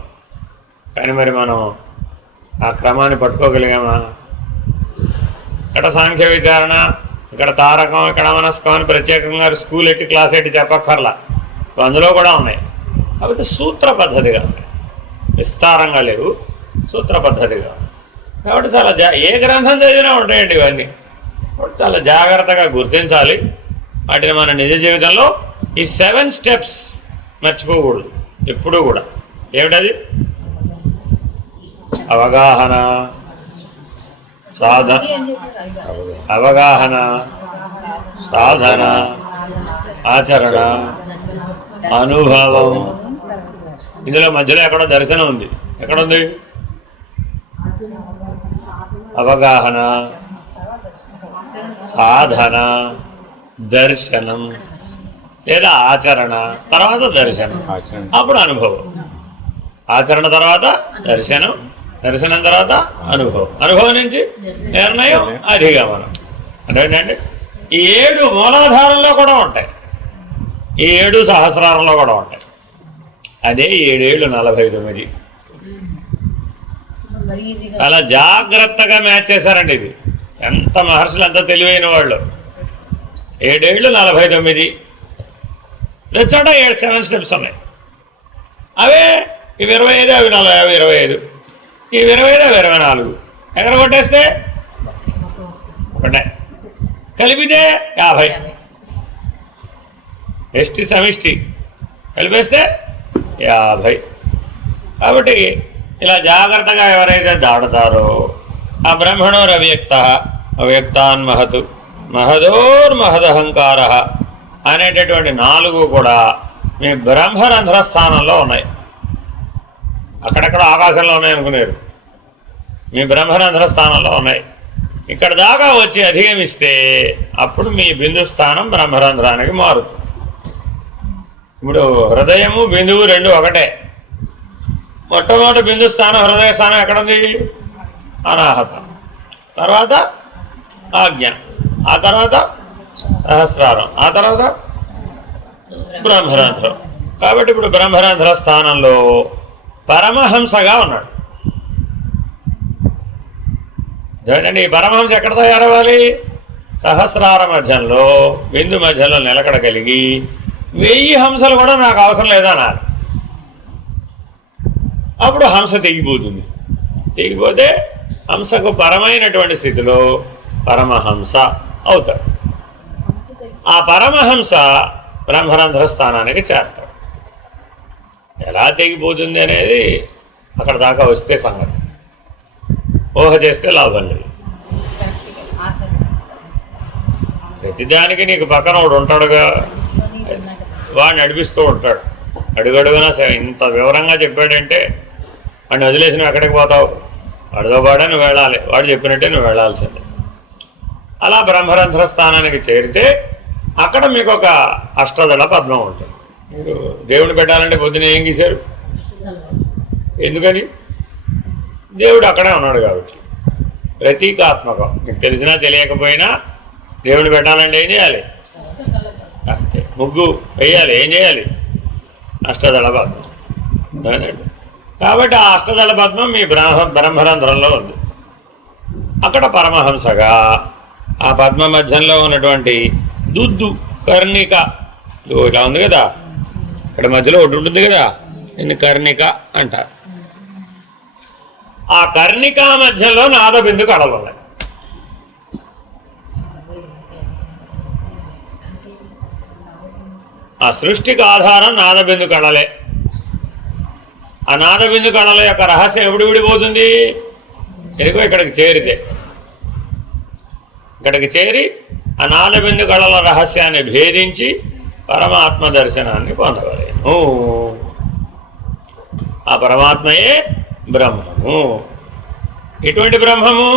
కానీ మరి మనం ఆ క్రమాన్ని పట్టుకోగలిగామా? ఇక్కడ సాంఖ్య విచారణ, ఇక్కడ తారకం, ఇక్కడ మనస్కం అని ప్రత్యేకంగా స్కూల్ ఎట్టి క్లాస్ ఎట్టి చెప్పక్కర్లా. అందులో కూడా ఉన్నాయి. కాబట్టి సూత్ర పద్ధతిగా ఉన్నాయి, విస్తారంగా లేవు, సూత్ర పద్ధతిగా. కాబట్టి చాలా ఏ గ్రంథం చదివినా ఉంటాయండి ఇవన్నీ. కాబట్టి చాలా జాగ్రత్తగా గుర్తించాలి వాటిని. మన నిజ జీవితంలో ఈ 7 స్టెప్స్ మర్చిపోకూడదు ఎప్పుడూ కూడా. ఏమిటది? అవగాహన, అవగాహన, సాధన, ఆచరణ, అనుభవం. ఇందులో మధ్యలో ఎక్కడో దర్శనం ఉంది. ఎక్కడుంది? అవగాహన, సాధన, దర్శనం లేదా ఆచరణ, తర్వాత దర్శనం, అప్పుడు అనుభవం. ఆచరణ తర్వాత దర్శనం, దర్శనం తర్వాత అనుభవం, అనుభవం నుంచి నిర్ణయం, అధిగమనం. అంటే ఈ 7 మూలాధారంలో కూడా ఉంటాయి, ఈ 7 సహస్రారంలో కూడా ఉంటాయి. అదే 7 ఏళ్ళు 49. చాలా జాగ్రత్తగా మ్యాచ్ చేశారండి. ఇది ఎంత మహర్షులు, ఎంత తెలివైన వాళ్ళు. 7 ఏళ్ళు 49. చోట 7 స్టెప్స్ ఉన్నాయి. అవే ఇవి 25, అవి 40, 25. ఈ 20 24 ఎక్కడ కొట్టేస్తే ఒకటే, కలిపితే 50. ఎష్టి సమిష్టి కలిపేస్తే 50. కాబట్టి ఇలా జాగ్రత్తగా ఎవరైతే దాడుతారో ఆ బ్రహ్మణోరవ్యక్త అవ్యక్తాన్ మహతు మహదోర్మహదహంకార అనేటటువంటి 4 కూడా మీ బ్రహ్మరంధ్ర స్థానంలో ఉన్నాయి. అక్కడక్కడ ఆకాశంలో ఉన్నాయనుకునేరు, మీ బ్రహ్మరంధ్ర స్థానంలో ఉన్నాయి. ఇక్కడ దాకా వచ్చి అధిగమిస్తే అప్పుడు మీ బిందు స్థానం బ్రహ్మరంధ్రానికి మారుతుంది. ఇప్పుడు హృదయము బిందువు 2 ఒకటే. మొట్టమొదటి బిందు స్థానం హృదయ స్థానం ఎక్కడుంది? అనాహతం, తర్వాత ఆజ్ఞ, ఆ తర్వాత సహస్రారం, ఆ తర్వాత బ్రహ్మరంధ్రం. కాబట్టి ఇప్పుడు బ్రహ్మరంధ్ర స్థానంలో పరమహంసగా ఉన్నాడు. చూడండి, ఈ పరమహంస ఎక్కడ తయారవ్వాలి? సహస్రార మధ్యంలో బిందు మధ్యలో నిలకడ కలిగి 1000 హంసలు కూడా నాకు అవసరం లేదన్నారు. అప్పుడు హంస తెగిపోతుంది. తెగిపోతే హంసకు పరమైనటువంటి స్థితిలో పరమహంస అవుతాడు. ఆ పరమహంస బ్రహ్మరంధ్ర స్థానానికి చేరతాడు. ఎలా తెగిపోతుంది అనేది అక్కడ దాకా వస్తే సంగతి, ఊహ చేస్తే లాభం లేదు. ప్రతిదానికి నీకు పక్కన ఒకడు ఉంటాడుగా, వాడు నడిపిస్తూ ఉంటాడు. అడుగడుగునా ఇంత వివరంగా చెప్పాడంటే వాడిని వదిలేసి నువ్వు ఎక్కడికి పోతావు? వాడితో పాడే నువ్వు వెళ్ళాలి, వాడు చెప్పినట్టే నువ్వు వెళ్ళాల్సిందే. అలా బ్రహ్మరంధ్ర స్థానానికి చేరితే అక్కడ మీకు ఒక అష్టదళ పద్మం ఉంటుంది. మీరు దేవుడు పెట్టాలంటే పొద్దున ఏం గీశారు? ఎందుకని? దేవుడు అక్కడే ఉన్నాడు కాబట్టి. ప్రతీకాత్మకం. మీకు తెలిసినా తెలియకపోయినా దేవుడు పెట్టాలంటే ఏం చేయాలి? అంతే, ముగ్గు వేయాలి. ఏం చేయాలి? అష్టదళ పద్మం. కాబట్టి ఆ అష్టదళ పద్మం మీ బ్రహ్మరంధ్రంలో ఉంది. అక్కడ పరమహంసగా ఆ పద్మ మధ్యంలో ఉన్నటువంటి దుద్దు కర్ణిక ఇలా ఉంది కదా, ఇక్కడ మధ్యలో ఒకటి ఉంటుంది కదా, దీన్ని కర్ణిక అంటారు. ఆ కర్ణిక మధ్యలో నాదబిందు కళలు ఉన్నాయి. ఆ సృష్టికి ఆధారం నాదబిందు కళలే. ఆ నాదబిందు కళల యొక్క రహస్యం ఎప్పుడు విడిపోతుంది? ఎదుగో ఇక్కడికి చేరితే, ఇక్కడికి చేరి ఆ నాదబిందు కళల రహస్యాన్ని భేదించి పరమాత్మ దర్శనాన్ని పొందగలేను. ఆ పరమాత్మయే బ్రహ్మము. ఎటువంటి బ్రహ్మము?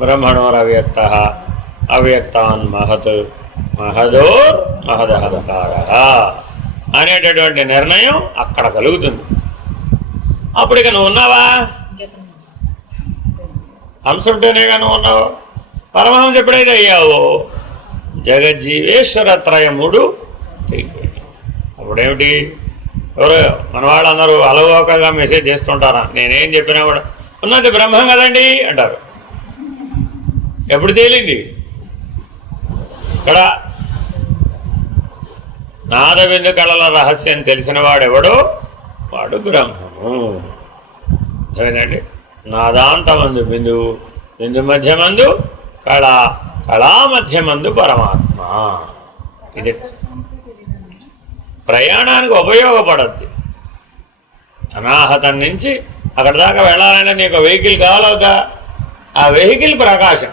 బ్రహ్మణోరవ్యక్త అవ్యక్తాన్ మహత్ మహదోర్ మహదహదకార అనేటటువంటి నిర్ణయం అక్కడ కలుగుతుంది. అప్పుడు ఇక నువ్వు ఉన్నావా? హంస ఉంటేనేగా నువ్వు ఉన్నావు. పరమహంస ఎప్పుడైతే అయ్యావో జగజ్జీవేశ్వరత్రయముడు తెగిపోయింది. అప్పుడేమిటి? ఎవరు మన వాళ్ళందరూ అలవోకగా మెసేజ్ చేస్తుంటారా? నేనేం చెప్పినా కూడా ఉన్నది బ్రహ్మం కదండి అంటారు. ఎప్పుడు తేలింది? ఇక్కడ నాదబిందు కళల రహస్యం తెలిసిన వాడెవడో వాడు బ్రహ్మము. సరేనండి. నాదాంతమందు బిందువు, బిందు మధ్యమందు కళ, కళా మధ్యమందు పరమాత్మ. ఇది ప్రయాణానికి ఉపయోగపడద్ది. అనాహతం నుంచి అక్కడ దాకా వెళ్ళాలంటే నీకు వెహికల్ కావాలవుతా. ఆ వెహికల్ ప్రకాశం.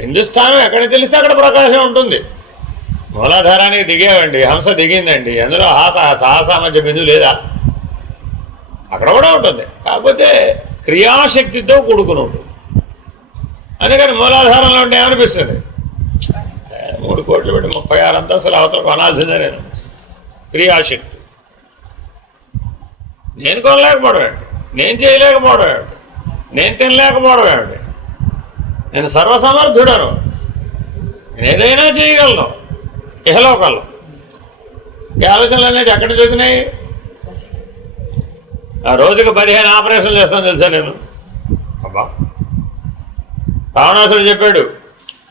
హిందుస్థానం ఎక్కడ తెలిస్తే అక్కడ ప్రకాశం ఉంటుంది. మూలాధారానికి దిగేవండి, హంస దిగిందండి, అందులో సాహస మధ్య బిందువు లేదా? అక్కడ కూడా ఉంటుంది, కాకపోతే క్రియాశక్తితో కూడుకుని ఉంటుంది. అందుకని మూలాధారంలో ఉంటే ఏమనిపిస్తుంది? 3 కోట్లు పెట్టి 36 అంతస్తులు అవతల కొనాల్సిందే. నేను క్రియాశక్తి. నేను కొనలేకపోవడం ఏమిటి? నేను చేయలేకపోవడం ఏమిటి? నేను తినలేకపోవడం ఏమిటి? నేను సర్వసమర్థుడను, నేను ఏదైనా చేయగలను. ఇహలోకంలో ఈ ఆలోచనలు అనేది ఎక్కడ చూసినాయి? ఆ రోజుకి 15 ఆపరేషన్లు చేస్తాను తెలుసా నేను. అబ్బా, రావణాసుడు చెప్పాడు,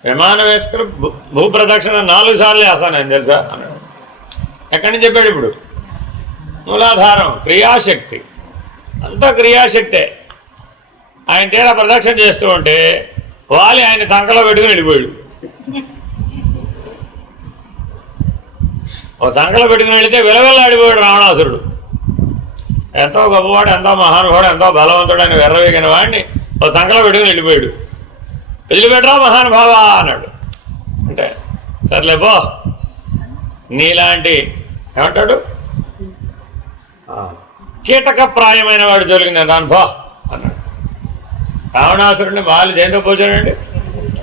విమానం వేసుకుని భూప్రదక్షిణ 4 సార్లు వేస్తాను నేను తెలుసా అన్నాడు. ఎక్కడి నుంచి చెప్పాడు? ఇప్పుడు మూలాధారం, క్రియాశక్తి. అంతా క్రియాశక్తే. ఆయన తీరా ప్రదక్షిణ చేస్తూ ఉంటే వాలి ఆయన సంకలో పెట్టుకుని వెళ్ళిపోయాడు. ఓ సంకలో పెట్టుకుని వెళితే విలవిల్లాడిపోయాడు రావణాసురుడు. ఎంతో గొప్పవాడు, ఎంతో మహానుభావుడు, ఎంతో బలవంతుడు అని వెర్రవేగిన వాడిని ఓ సంకలో పెట్టుకుని వెళ్ళిపోయాడు. వదిలిపెట్టరా మహానుభావ అన్నాడు. అంటే సర్లే బో, నీలాంటి ఏమంటాడు కీటకప్రాయమైన వాడు జోలికి నేను రాను బో అన్నాడు. రావణాసురుడిని వాళ్ళు దేంతో పోచాడండి?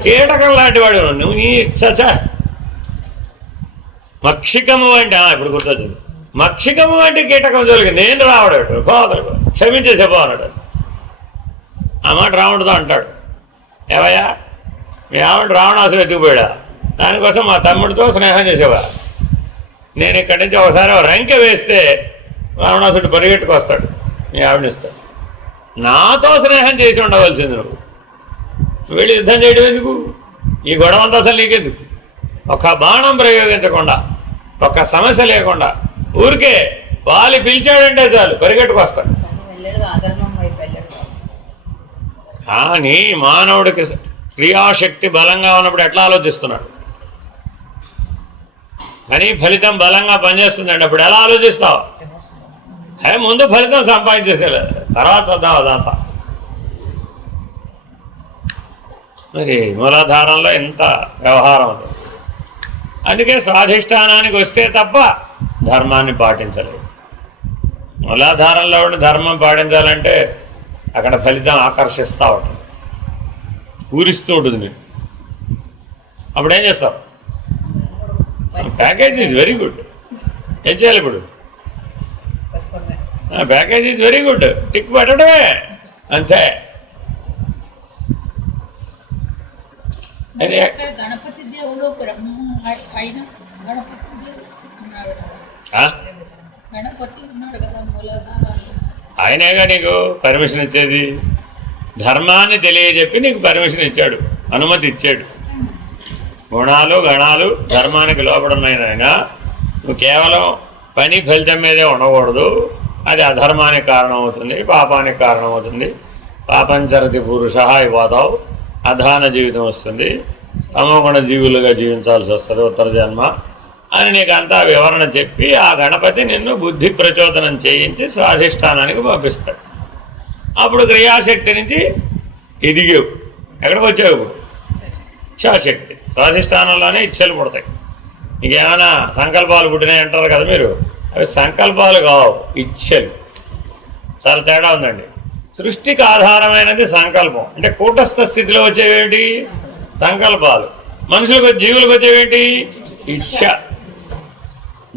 కీటకం లాంటి వాడు నువ్వు. నీ చచా మక్షికము అంటే ఇప్పుడు గుర్తొచ్చింది. మక్షికము అంటే కీటకం జోలికి నేను రావడాడు బాధలు క్షమించేసే బాగున్నాడు. ఆ మాట రావణుడితో అంటాడు. ఏవయ్యా మీ ఆవిడ రావణాసుడు ఎత్తుకుపోయాడా? దానికోసం మా తమ్ముడితో స్నేహం చేసేవా? నేను ఇక్కడి నుంచి ఒకసారి రంకె వేస్తే రావణాసుడు పరిగెట్టుకు వస్తాడు, మీ ఆవిడనిస్తాడు. నాతో స్నేహం చేసి ఉండవలసింది నువ్వు. వెళ్ళి యుద్ధం చేయడం ఎందుకు? ఈ గొడవ అంతా అసలు నీకెందుకు? ఒక బాణం ప్రయోగించకుండా, ఒక సమస్య లేకుండా ఊరికే వాలి పిలిచాడంటే చాలు పరిగెట్టుకు వస్తాడు. కానీ మానవుడికి క్రియాశక్తి బలంగా ఉన్నప్పుడు ఎట్లా ఆలోచిస్తున్నాడు? కానీ ఫలితం బలంగా పనిచేస్తుందండి. అప్పుడు ఎలా ఆలోచిస్తావు? ముందు ఫలితం సంపాదించేసేలేదు, తర్వాత చూద్దాం అదంతా. మరి మూలాధారంలో ఇంత వ్యవహారం ఉంది. అందుకే స్వాధిష్టానానికి వస్తే తప్ప ధర్మాన్ని పాటించలేదు. మూలాధారంలో ఉండి ధర్మం పాటించాలంటే అక్కడ ఫలితం ఆకర్షిస్తూ ఉంటుంది, ఊరిస్తూ ఉంటుంది. మీరు అప్పుడు ఏం చేస్తావు? Package is very good. ఏం చేయాలి ఇప్పుడు? Package is very good, tick పెట్టడమే అంతే. గణపతి దేవుడు గణపతి ఉన్నాడు కదా మూలాధారం. ఆయనేగా నీకు పర్మిషన్ ఇచ్చేది. ధర్మాన్ని తెలియజెప్పి నీకు పర్మిషన్ ఇచ్చాడు, అనుమతి ఇచ్చాడు. గుణాలు గణాలు ధర్మానికి లోపడున్నాయి నాయన. నువ్వు కేవలం పని ఫలితం మీదే ఉండకూడదు. అది అధర్మానికి కారణమవుతుంది, పాపానికి కారణమవుతుంది. పాపంచరతి పురుష అయిపోతావు, అధాన జీవితం వస్తుంది, తమోగుణ జీవులుగా జీవించాల్సి వస్తుంది ఉత్తర జన్మ అని నీకు అంతా వివరణ చెప్పి ఆ గణపతి నిన్ను బుద్ధి ప్రచోదనం చేయించి స్వాధిష్టానానికి పంపిస్తాడు. అప్పుడు క్రియాశక్తి నుంచి ఎదిగేవు. ఎక్కడికి వచ్చావు? ఇచ్ఛాశక్తి. స్వాధిష్టానంలోనే ఇచ్చలు పుడతాయి. ఇంకేమైనా సంకల్పాలు పుట్టినాయి అంటారు కదా మీరు, అవి సంకల్పాలు కావు, ఇచ్చలు. చాలా తేడా ఉందండి. సృష్టికి ఆధారమైనది సంకల్పం. అంటే కూటస్థ స్థితిలో వచ్చేవేంటి? సంకల్పాలు. మనుషులకు జీవులకు వచ్చేవేంటి? ఇచ్ఛ.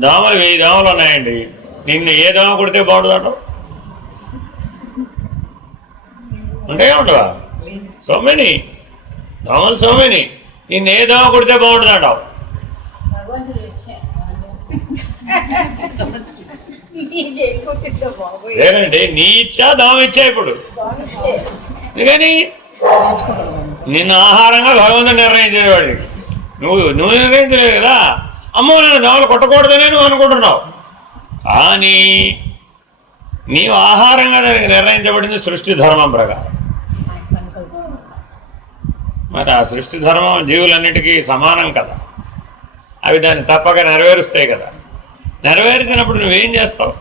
దోమలు 1000 దోమలు ఉన్నాయండి. నిన్ను ఏ దోమ కొడితే బాగుంటుందంటావు? అంటే ఉండవా? సోమని దోమలు, సోమని నిన్ను ఏ దోమ కొడితే బాగుంటుందంటావు? లేదండి, నీ ఇచ్చా దోమ ఇచ్చా. ఇప్పుడు ఎందుకని? నిన్ను ఆహారంగా భగవంతుడు నిర్ణయించాడు. వాడికి నువ్వు నిర్ణయించలేదు కదా. అమ్మో నేను దోమలు కొట్టకూడదనే నువ్వు అనుకుంటున్నావు. కానీ నీవు ఆహారంగా దానికి నిర్ణయించబడింది సృష్టి ధర్మం ప్రకారం. మరి ఆ సృష్టి ధర్మం జీవులన్నిటికీ సమానం కదా. అవి దాన్ని తప్పక నెరవేరుస్తాయి కదా. నెరవేర్చినప్పుడు నువ్వేం చేస్తావు?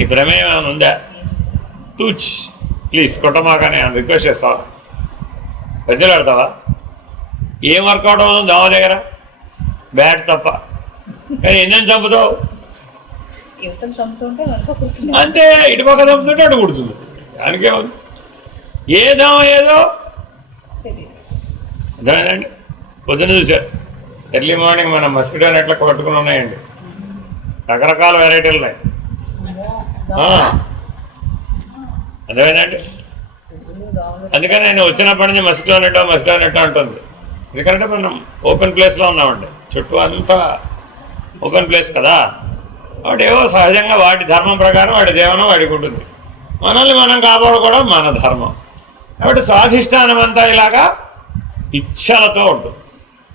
ఈ ప్రమేయం ఏమైనా ఉందా? తూచ్ ప్లీజ్ కొట్టమాకని రిక్వెస్ట్ చేస్తావా? పెద్దలాడతావా? ఏం వర్కౌట్ అవుతుంది దోమ దగ్గర? బ్యాట్ తప్ప. కానీ ఎన్నెన్ని చంపుతావు? అంతే, ఇటుపక్క చంపుతుంటే అటు కుడుతుంది. దానికేముంది? ఏ దోమ ఏదో అర్థమైందండి. పొద్దున్న చూశారు ఎర్లీ మార్నింగ్ మన మస్కిటో నెట్ల పట్టుకుని ఉన్నాయండి. రకరకాల వెరైటీలు ఉన్నాయి. అర్థమైందండి. అందుకని నేను వచ్చినప్పటి నుంచి మస్కిటో నెట్ అంటుంది. ఎందుకంటే మనం ఓపెన్ ప్లేస్లో ఉన్నామండి. చుట్టూ అంతా ఓపెన్ ప్లేస్ కదా. వాటి ఏవో సహజంగా వాటి ధర్మం ప్రకారం వాటి జీవనం వాడికి ఉంటుంది. మనల్ని మనం కాపాడుకోవడం మన ధర్మం. కాబట్టి స్వాధిష్టానం అంతా ఇలాగా ఇచ్ఛలతో ఉంటుంది.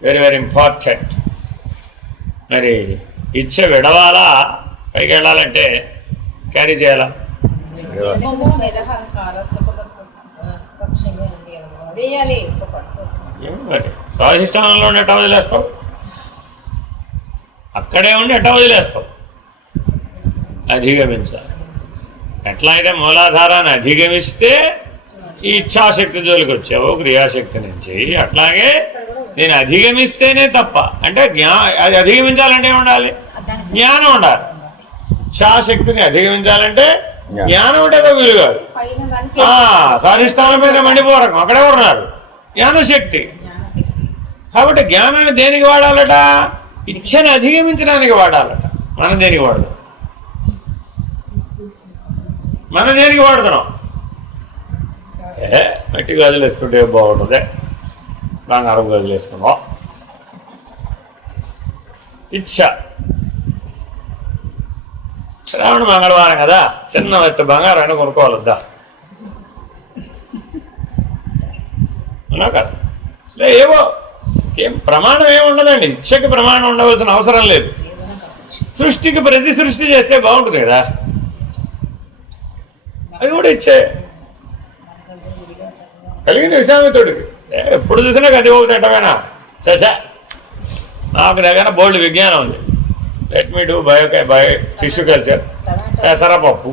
Very very important. మరి ఇచ్చ విడవాలా, పైకి వెళ్ళాలంటే క్యారీ చేయాలా? స్వాధిష్టానంలో ఉండి ఎట్టా వదిలేస్తావు? అక్కడే ఉండి ఎట్టా వదిలేస్తావు? అధిగమించాలి. ఎట్లా అయితే మూలాధారాన్ని అధిగమిస్తే ఈ ఇచ్ఛాశక్తి జోలికి వచ్చావు క్రియాశక్తి నుంచి, అట్లాగే నేను అధిగమిస్తేనే తప్ప. అంటే అది అధిగమించాలంటే ఉండాలి, జ్ఞానం ఉండాలి. ఇచ్ఛాశక్తిని అధిగమించాలంటే జ్ఞానం ఉంటేదో వీలు కాదు. స్వాధిష్టానం మీద మండిపోరకం అక్కడే ఉన్నారు జ్ఞానశక్తి. కాబట్టి జ్ఞానాన్ని దేనికి వాడాలట? ఇచ్ఛని అధిగమించడానికి వాడాలట. మనం దేనికి వాడదాం? మనం దేనికి వాడుతున్నాం? మట్టి గదులు వేసుకుంటే బాగుంటుంది, బంగారం గదులు వేసుకున్నాం. ఇచ్ఛ శ్రావణ మంగళవారం కదా, చిన్న మట్టి బంగారం అయినా కొనుక్కోవాలద్దా? కదా ఏవో ఏం ప్రమాణం ఏముండదండి. ఇచ్చకి ప్రమాణం ఉండవలసిన అవసరం లేదు. సృష్టికి ప్రతి సృష్టి చేస్తే బాగుంటుంది కదా, అది కూడా ఇచ్చే. కలిగింది విశ్వామిత్రుడికి. ఎప్పుడు చూసినా గది ఒకటి ఎట్టమైనా చచా నాకు దగ్గర బోల్డ్ విజ్ఞానం ఉంది. Let me do bio tissue culture, పెసరపప్పు.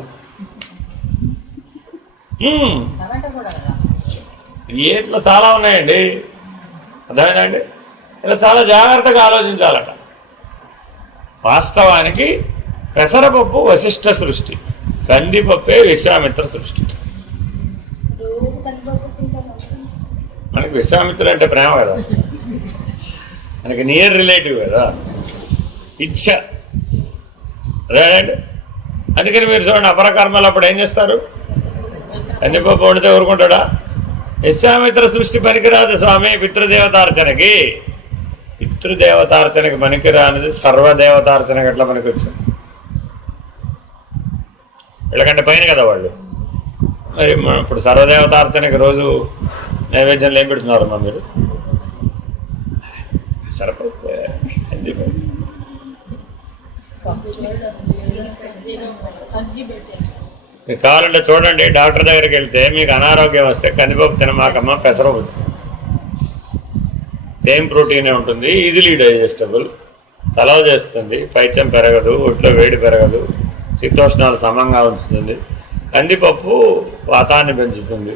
ఇట్లా చాలా ఉన్నాయండి, అర్థమైందండి. ఇలా చాలా జాగ్రత్తగా ఆలోచించాలట. వాస్తవానికి పెసరపప్పు వశిష్ఠ సృష్టి, కందిపప్పే విశ్వామిత్ర సృష్టి. మనకి విశ్వామిత్రుడు అంటే ప్రేమ కదా, మనకి నియర్ రిలేటివ్ కదా, ఇచ్చ. అదేనండి. అందుకని మీరు చూడండి, అపరకర్మలు అప్పుడు ఏం చేస్తారు? కందిపప్పు వండితే ఊరుకుంటాడా? విశ్వామిత్ర సృష్టి పనికిరాదు స్వామి పితృదేవతార్చనకి. పితృదేవతార్చనకి పనికిరానిది సర్వదేవతార్చనకి ఎట్లా పనికి వచ్చింది? వీళ్ళకంటే పైన కదా వాళ్ళు. మరి ఇప్పుడు సర్వదేవతార్చనకి రోజు నైవేద్యంలో ఏం పెడుతున్నారమ్మా మీరు? సరిపోతే మీకు కావాలంటే చూడండి, డాక్టర్ దగ్గరికి వెళ్తే మీకు అనారోగ్యం వస్తే కందిపప్పు తినమాకమ్మ, పెసరపప్పు. సేమ్ ప్రోటీనే ఉంటుంది, ఈజీలీ డైజెస్టబుల్, చలవ చేస్తుంది, పైత్యం పెరగదు, ఒంట్లో వేడి పెరగదు, శీతోష్ణాలు సమంగా ఉంచుతుంది. కందిపప్పు వాతాన్ని పెంచుతుంది,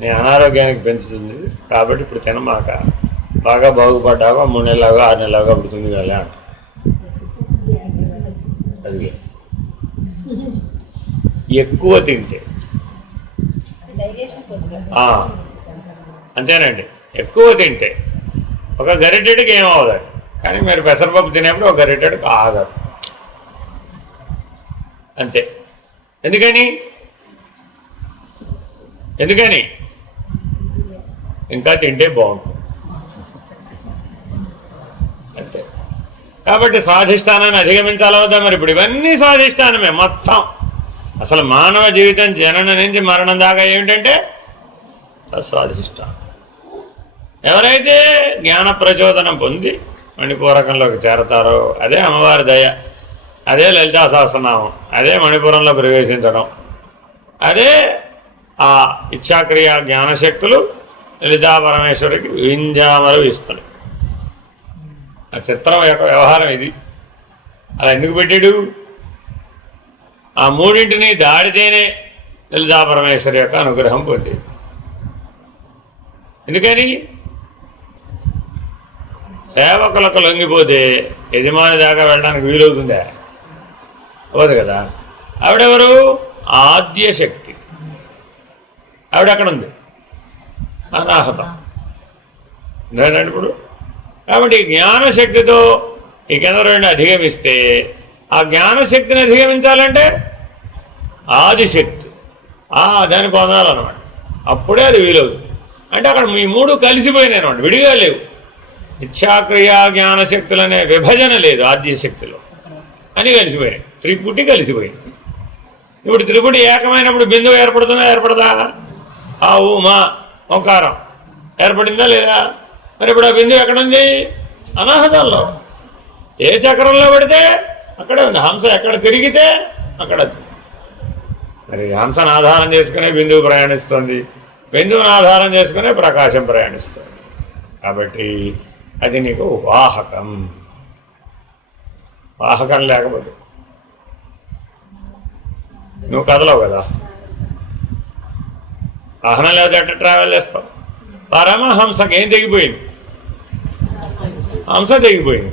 నీ అనారోగ్యానికి పెంచుతుంది. కాబట్టి ఇప్పుడు తినమాక, బాగా బాగుపడ్డాక 3 నెలలాగా 6 నెలలాగా పుడుతుంది కదా అంట. అది ఎక్కువ తింటే అంతేనండి. ఎక్కువ తింటే ఒక గరిటెడికి ఏమవుతుంది, కానీ మీరు పెసరపప్పు తినేప్పుడు ఒక గరిటెడికి ఆగదు. అంతే. ఎందుకని ఇంకా తింటే బాగుంటుంది అంతే. కాబట్టి స్వాధిష్టానాన్ని అధిగమించాలి వద్దా? మరి ఇప్పుడు ఇవన్నీ స్వాధిష్టానమే మొత్తం. అసలు మానవ జీవితం జనన నుంచి మరణం దాకా ఏమిటంటే స్వాధిష్టానం. ఎవరైతే జ్ఞాన ప్రచోదనం పొంది మణిపూరకంలోకి చేరతారో అదే అమ్మవారి దయ, అదే లలితా సహస్రనామం, అదే మణిపురంలో ప్రవేశించడం, అదే ఆ ఇచ్ఛాక్రియ జ్ఞానశక్తులు లలితా పరమేశ్వరికి వింజామలు ఇస్తున్నాయి. ఆ చిత్రం యొక్క వ్యవహారం ఇది. అలా ఎందుకు పెట్టాడు? ఆ మూడింటిని దాడితేనే లలితా పరమేశ్వరి యొక్క అనుగ్రహం పొందేది. ఎందుకని? సేవకులకు లొంగిపోతే యజమాని దాకా వెళ్ళడానికి వీలవుతుందా? అవ్వదు కదా. ఆవిడెవరు? ఆద్యశక్తి. ఆవిడ అక్కడ ఉంది, అనాహతం. ఎందుకంటే ఇప్పుడు కాబట్టి జ్ఞానశక్తితో ఈ కేంద్రాన్ని అధిగమిస్తే, ఆ జ్ఞానశక్తిని అధిగమించాలంటే ఆదిశక్తి దాన్ని పొందాలన్నమాట. అప్పుడే అది వీలవుతుంది. అంటే అక్కడ మీ 3 కలిసిపోయినాయి అన్నమాట, విడిగా లేవు. ఇచ్ఛాక్రియా జ్ఞానశక్తులు అనే విభజన లేదు ఆద్యశక్తిలో, అని కలిసిపోయాయి. త్రిపుటి కలిసిపోయింది. ఇప్పుడు త్రిపుటి ఏకమైనప్పుడు బిందువు ఏర్పడుతుందా? ఏర్పడదా? ఆ ఊమా ఓంకారం ఏర్పడిందా లేదా? మరి ఇప్పుడు ఆ బిందువు ఎక్కడుంది? అనాహతంలో. ఏ చక్రంలో పడితే అక్కడే ఉంది. హంస ఎక్కడ తిరిగితే అక్కడ మరి హంసను ఆధారం చేసుకునే బిందువు ప్రయాణిస్తుంది, బిందువును ఆధారం చేసుకునే ప్రకాశం ప్రయాణిస్తుంది. కాబట్టి అది నీకు వాహకం. వాహకం లేకపోతే నువ్వు కదలవు కదా. వాహనం లేకపోతే ఎట్లా ట్రావెల్ చేస్తావు? పరమహంసకి ఏం తెగిపోయింది? హంస తెగిపోయింది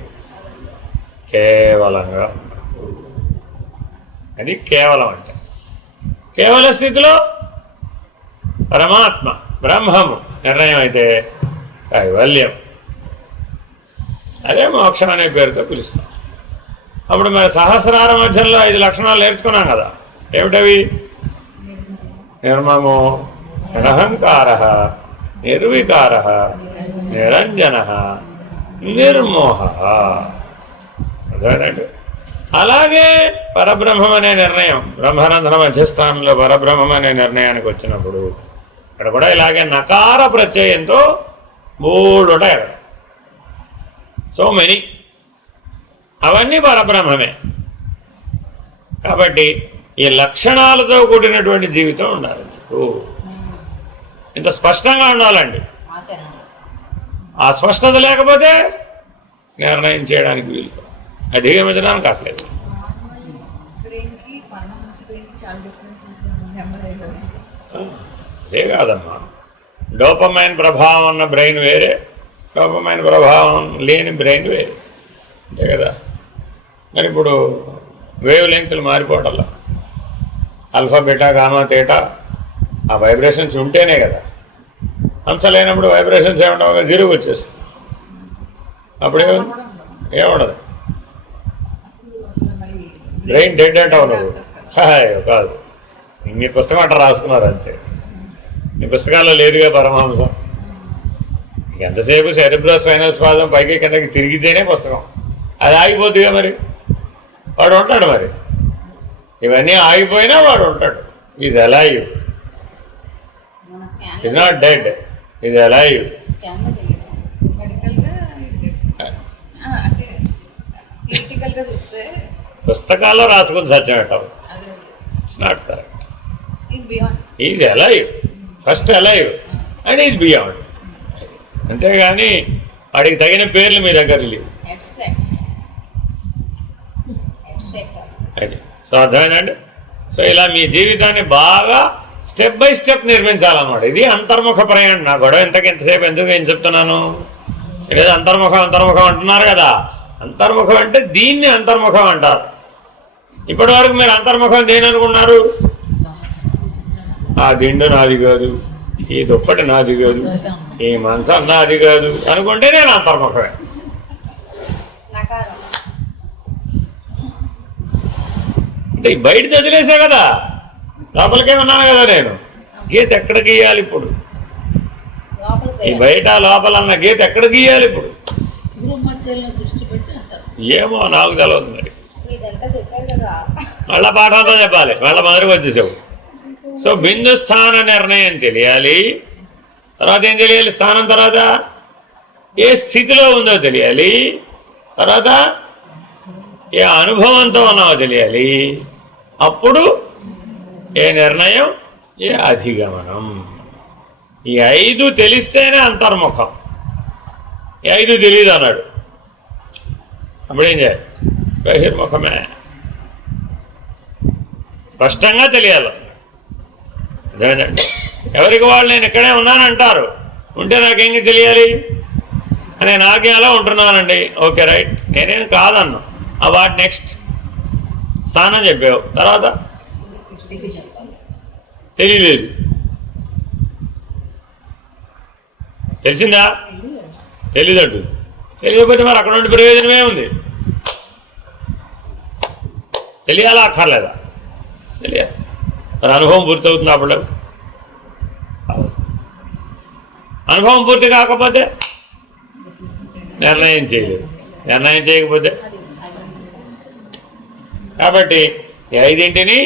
కేవలంగా. అది కేవలం అంటే కేవల స్థితిలో పరమాత్మ బ్రహ్మము నిర్ణయం అయితే కైవల్యం. అదే మోక్షం అనే పేరుతో పిలుస్తాం. అప్పుడు మరి సహస్రార మధ్యంలో 5 లక్షణాలు నేర్చుకున్నాం కదా. ఏమిటవి? నిర్మమో నిరహంకార, నిర్వికార, నిరంజన, నిర్మోహ. అదేనండి. అలాగే పరబ్రహ్మం అనే నిర్ణయం, బ్రహ్మరంధ్ర మధ్యస్థానంలో పరబ్రహ్మం అనే నిర్ణయానికి వచ్చినప్పుడు ఇక్కడ కూడా ఇలాగే నకార ప్రత్యయంతో 3 ఉంటాయి అక్కడ. సో మెనీ, అవన్నీ పరబ్రహ్మమే. కాబట్టి ఈ లక్షణాలతో కూడినటువంటి జీవితం ఉండాలి మీకు. ఇంత స్పష్టంగా ఉండాలండి. ఆ స్పష్టత లేకపోతే నిర్ణయం చేయడానికి వీలు, అధిగమించడానికి అసలేదు. అదే కాదమ్మా, డోపమైన్ ప్రభావం ఉన్న బ్రెయిన్ వేరే, డోపమైన్ ప్రభావం లేని బ్రెయిన్ వేరే, అంతే కదా. మరి ఇప్పుడు వేవ్ లెంగ్త్లు మారిపోవటంలో ఆల్ఫా బీటా గామా తేటా ఆ వైబ్రేషన్స్ ఉంటేనే కదా. హంస లేనప్పుడు వైబ్రేషన్స్ ఏముండవు, జీరో వచ్చేస్తుంది. అప్పుడు ఏముండదు, బ్రెయిన్ డెడ్ అంటే ఉండదు. కాదు, మీ పుస్తకం అట్లా రాసుకున్నారు అంతే. మీ పుస్తకాల్లో లేదుగా పరమహంసం. ఎంతసేపు సెరిబ్రో స్పైనల్ స్పాజం పైకి కిందకి తిరిగితేనే పుస్తకం. అది ఆగిపోద్దిగా, మరి వాడు ఉంటాడు. మరి ఇవన్నీ ఆగిపోయినా వాడు ఉంటాడు. Is alive, is not dead, is alive. పుస్తకాల్లో రాసుకుని సత్యం పెట్టావు. It's not correct. Is alive, first alive and is beyond. అంతేగాని వాడికి తగిన పేర్లు మీ దగ్గర లేవు. అది సో అర్థమైందండి. సో ఇలా మీ జీవితాన్ని బాగా స్టెప్ బై స్టెప్ నిర్మించాలన్నమాట. ఇది అంతర్ముఖ ప్రయాణం. నా గొడవ ఎంతసేపు ఎందుకు ఏం చెప్తున్నాను? లేదా అంతర్ముఖం అంటున్నారు కదా. అంతర్ముఖం అంటే దీన్ని అంతర్ముఖం అంటారు. ఇప్పటి వరకు మీరు అంతర్ముఖం దేని అనుకున్నారు? ఆ దిండు నాది కాదు, ఈ దుప్పటి నాది కాదు, ఈ మంచం నాది కాదు అనుకుంటే నేను అంతర్ముఖమే. అంటే బయట వదిలేసా కదా, లోపలికే ఉన్నాను కదా నేను. గీత ఎక్కడ గీయాలి ఇప్పుడు? ఈ బయట లోపలన్న గీత ఎక్కడ గీయాలి ఇప్పుడు? ఏమో నాకు తెలియదు. మరి మళ్ళా పాఠంతో చెప్పాలి, మళ్ళీ మొదటికి వచ్చేసావు. సో బిందు స్థాన నిర్ణయం తెలియాలి. తర్వాత ఏం తెలియాలి? స్థానం తర్వాత ఏ స్థితిలో ఉందో తెలియాలి. తర్వాత ఏ అనుభవంతో ఉన్నావో తెలియాలి. అప్పుడు ఏ నిర్ణయం, ఏ అధిగమనం. ఈ 5 తెలిస్తేనే అంతర్ముఖం. ఈ 5 తెలియదు అన్నాడు, అప్పుడేం చేయాలి? బహిర్ముఖమే. స్పష్టంగా తెలియాలి. అదేనండి. ఎవరికి వాళ్ళు నేను ఇక్కడే ఉన్నానంటారు. ఉంటే నాకేం తెలియాలి? అని నాకే అలా ఉంటున్నానండి. ఓకే రైట్, నేనేం కాదన్నా. What next? స్థానం చెప్పావు, తర్వాత తెలియలేదు. తెలిసిందా? తెలీదంటు. తెలియకపోతే మరి అక్కడ నుండి ప్రయోజనమే ఉంది. తెలియాలా అక్కర్లేదా? తెలియాలి. మరి అనుభవం పూర్తవుతుంది అప్పుడు. అనుభవం పూర్తి కాకపోతే నిర్ణయం చేయలేదు. నిర్ణయం చేయకపోతే కాబట్టి ఈ 5ంటిని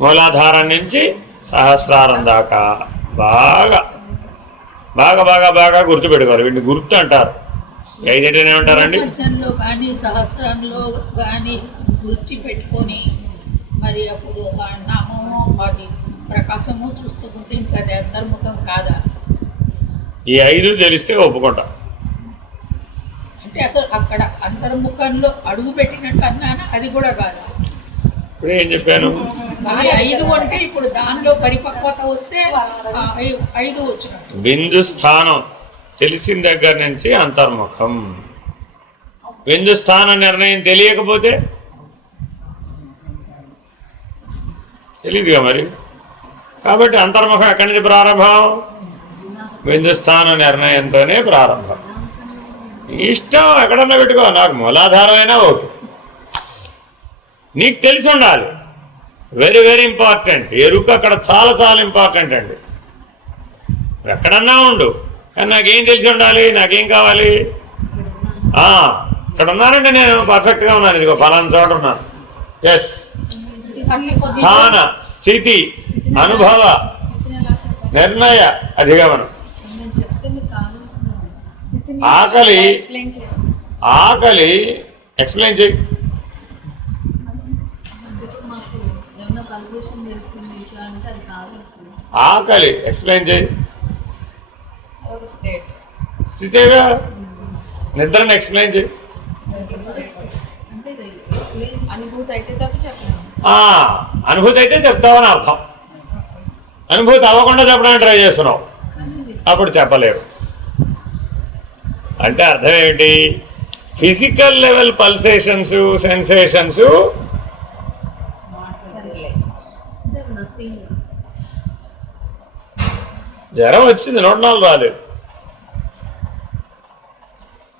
మూలాధారం నుంచి సహస్రారం దాకా బాగా బాగా బాగా బాగా గుర్తుపెట్టుకోవాలి. వీటిని గుర్తు అంటారు. 5ంటిని ఏమంటారండి? సహస్రంలో కానీ గుర్తు పెట్టుకొని మరి అప్పుడు ఆ నామము అది ప్రకాశము చూస్తుంటే ఇంకా అది అంతర్ముఖం కాదా? ఈ 5 తెలిస్తే ఒప్పుకుంటా. అంటే అసలు అక్కడ అంతర్ముఖంలో అడుగు పెట్టినట్టు అన్నానా? అది కూడా కాదా? ఇప్పుడు ఏం చెప్పాను? అవి 5 అంటే ఇప్పుడు దానిలో పరిపక్వత వస్తే 5 వచ్చినట్టు. బిందు స్థానం తెలిసిన దగ్గర నుంచి అంతర్ముఖం. బిందు స్థాన నిర్ణయం తెలియకపోతే తెలియదుగా మరి. కాబట్టి అంతర్ముఖం ఎక్కడి నుంచి ప్రారంభం? బిందు స్థాన నిర్ణయంతోనే ప్రారంభం. ఇష్టం ఎక్కడన్నా పెట్టుకో, నాకు మూలాధారమైనా ఓకే. నీకు తెలిసి ఉండాలి. Very very important. ఎరుక అక్కడ చాలా చాలా ఇంపార్టెంట్ అండి. ఎక్కడన్నా ఉండు, కానీ నాకేం తెలిసి ఉండాలి? నాకేం కావాలి? ఇక్కడ ఉన్నానంటే నేను పర్ఫెక్ట్గా ఉన్నాను, ఇదిగో పలానా చోట ఉన్నాను. ఎస్, స్థాన స్థితి అనుభవ నిర్ణయ అధిగమనం. ఆకలి ఎక్స్ప్లెయిన్ చేయి. ఆకలి ఎక్స్ప్లెయిన్ చేయి. స్థితిగా. నిద్రను ఎక్స్ప్లెయిన్ చేయి. అనుభూతి అయితే చెప్తావని అర్థం. అనుభూతి అవ్వకుండా చెప్పడానికి ట్రై చేస్తున్నావు, అప్పుడు చెప్పలేవు. అంటే అర్థం ఏమిటి? ఫిజికల్ లెవెల్ పల్సేషన్స్, సెన్సేషన్స్ జ్వరం వచ్చింది, 104 రాలేదు,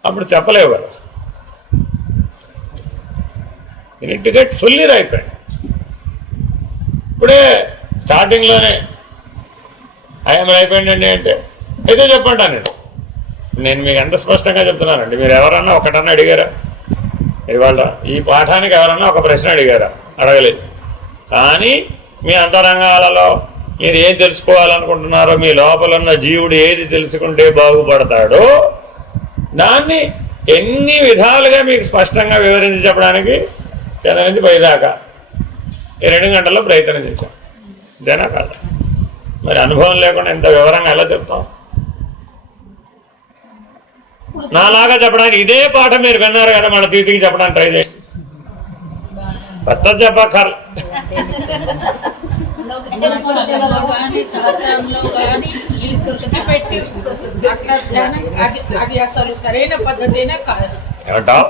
అప్పుడు చెప్పలేవు కదా. You need to get fully రైపెండ్. ఇప్పుడే స్టార్టింగ్లోనే ఐఎమ్ రైపెండ్ అండి అంటే అయితే చెప్పండి నేను. నేను మీకు ఎంత స్పష్టంగా చెప్తున్నానండి. మీరు ఎవరన్నా ఒకటన్నా అడిగారా? ఇవాళ ఈ పాఠానికి ఎవరన్నా ఒక ప్రశ్న అడిగారా? అడగలేదు. కానీ మీ అంతరంగాలలో మీరు ఏం తెలుసుకోవాలనుకుంటున్నారో, మీ లోపల ఉన్న జీవుడు ఏది తెలుసుకుంటే బాగుపడతాడో దాన్ని ఎన్ని విధాలుగా మీకు స్పష్టంగా వివరించి చెప్పడానికి కింద నుంచి పైదాకా ఈ 2 గంటల్లో ప్రయత్నం చేశాం. జనా కాదు మరి. అనుభవం లేకుండా ఇంత వివరంగా ఎలా చెప్తాం? నాలాగా చెప్పడానికి ఇదే పాఠం మీరు విన్నారు కదా, మన తీతికి చెప్పడానికి ట్రై చేయండి. కొత్త చెప్పక్కర్ అది అసలు సరైన పద్ధతినే కాదు. ఏమంటావు?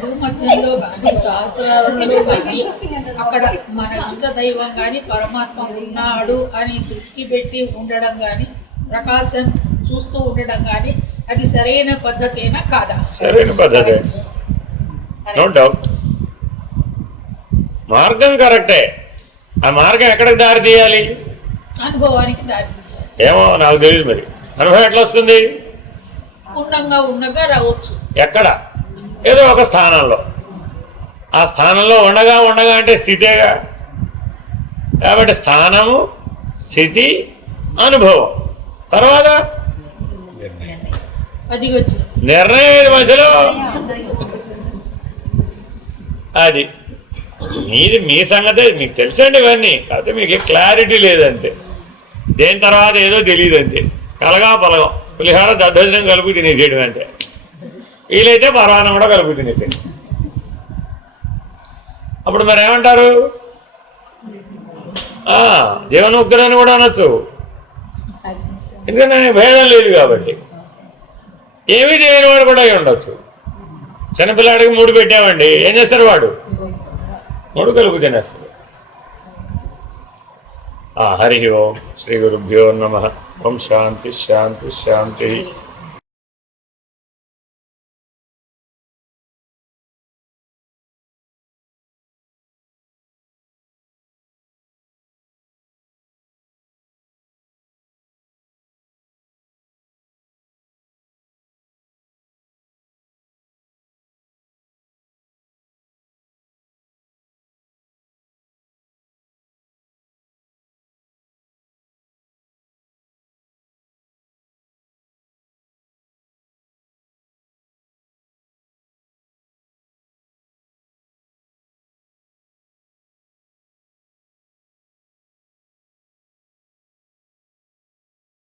భూమధ్యంలో కానీ శాస్త్రాలలో కానీ అక్కడ మన ఇష్ట దైవం కానీ పరమాత్మ ఉన్నాడు అని దృష్టి పెట్టి ఉండడం కానీ ప్రకాశం చూస్తూ ఉండడం కానీ అది సరైన పద్ధతేనా కాదా? సరైన పద్ధతే, నో డౌట్. మార్గం కరెక్టే. ఆ మార్గం ఎక్కడికి దారి తీయాలి? అనుభవానికి దారి తీయాలి. ఏమో నాకు తెలియదు మరి. అనుభవం ఎట్లా వస్తుంది? ఉండగా రావచ్చు. ఎక్కడ? ఏదో ఒక స్థానంలో. ఆ స్థానంలో ఉండగా అంటే స్థితేగా. కాబట్టి స్థానము, స్థితి, అనుభవం, తర్వాత నిర్ణయం మధ్యలో అది మీది. మీ సంగతే మీకు తెలుసండి ఇవన్నీ. కాకపోతే మీకు క్లారిటీ లేదంతే. దేని తర్వాత ఏదో తెలియదు అంతే. కలగా పలగం, పులిహార దద్దోజనం కలుపు తినేసేయడం అంతే. వీలైతే పరవానం కూడా కలుపు తినేసేయండి. అప్పుడు మరి ఏమంటారు? జీవనముక్తుడని కూడా అనొచ్చు. ఎందుకంటే భేదం లేదు కాబట్టి. ఏమీ చేయని వాడు కూడా అయి ఉండొచ్చు. చిన్నపిల్లాడికి 3 పెట్టామండి, ఏం చేస్తాడు వాడు? 3 కలుపు తినేస్తాడు. హరి ఓం. శ్రీ గురుభ్యో నమః. ఓం శాంతి శాంతి శాంతి.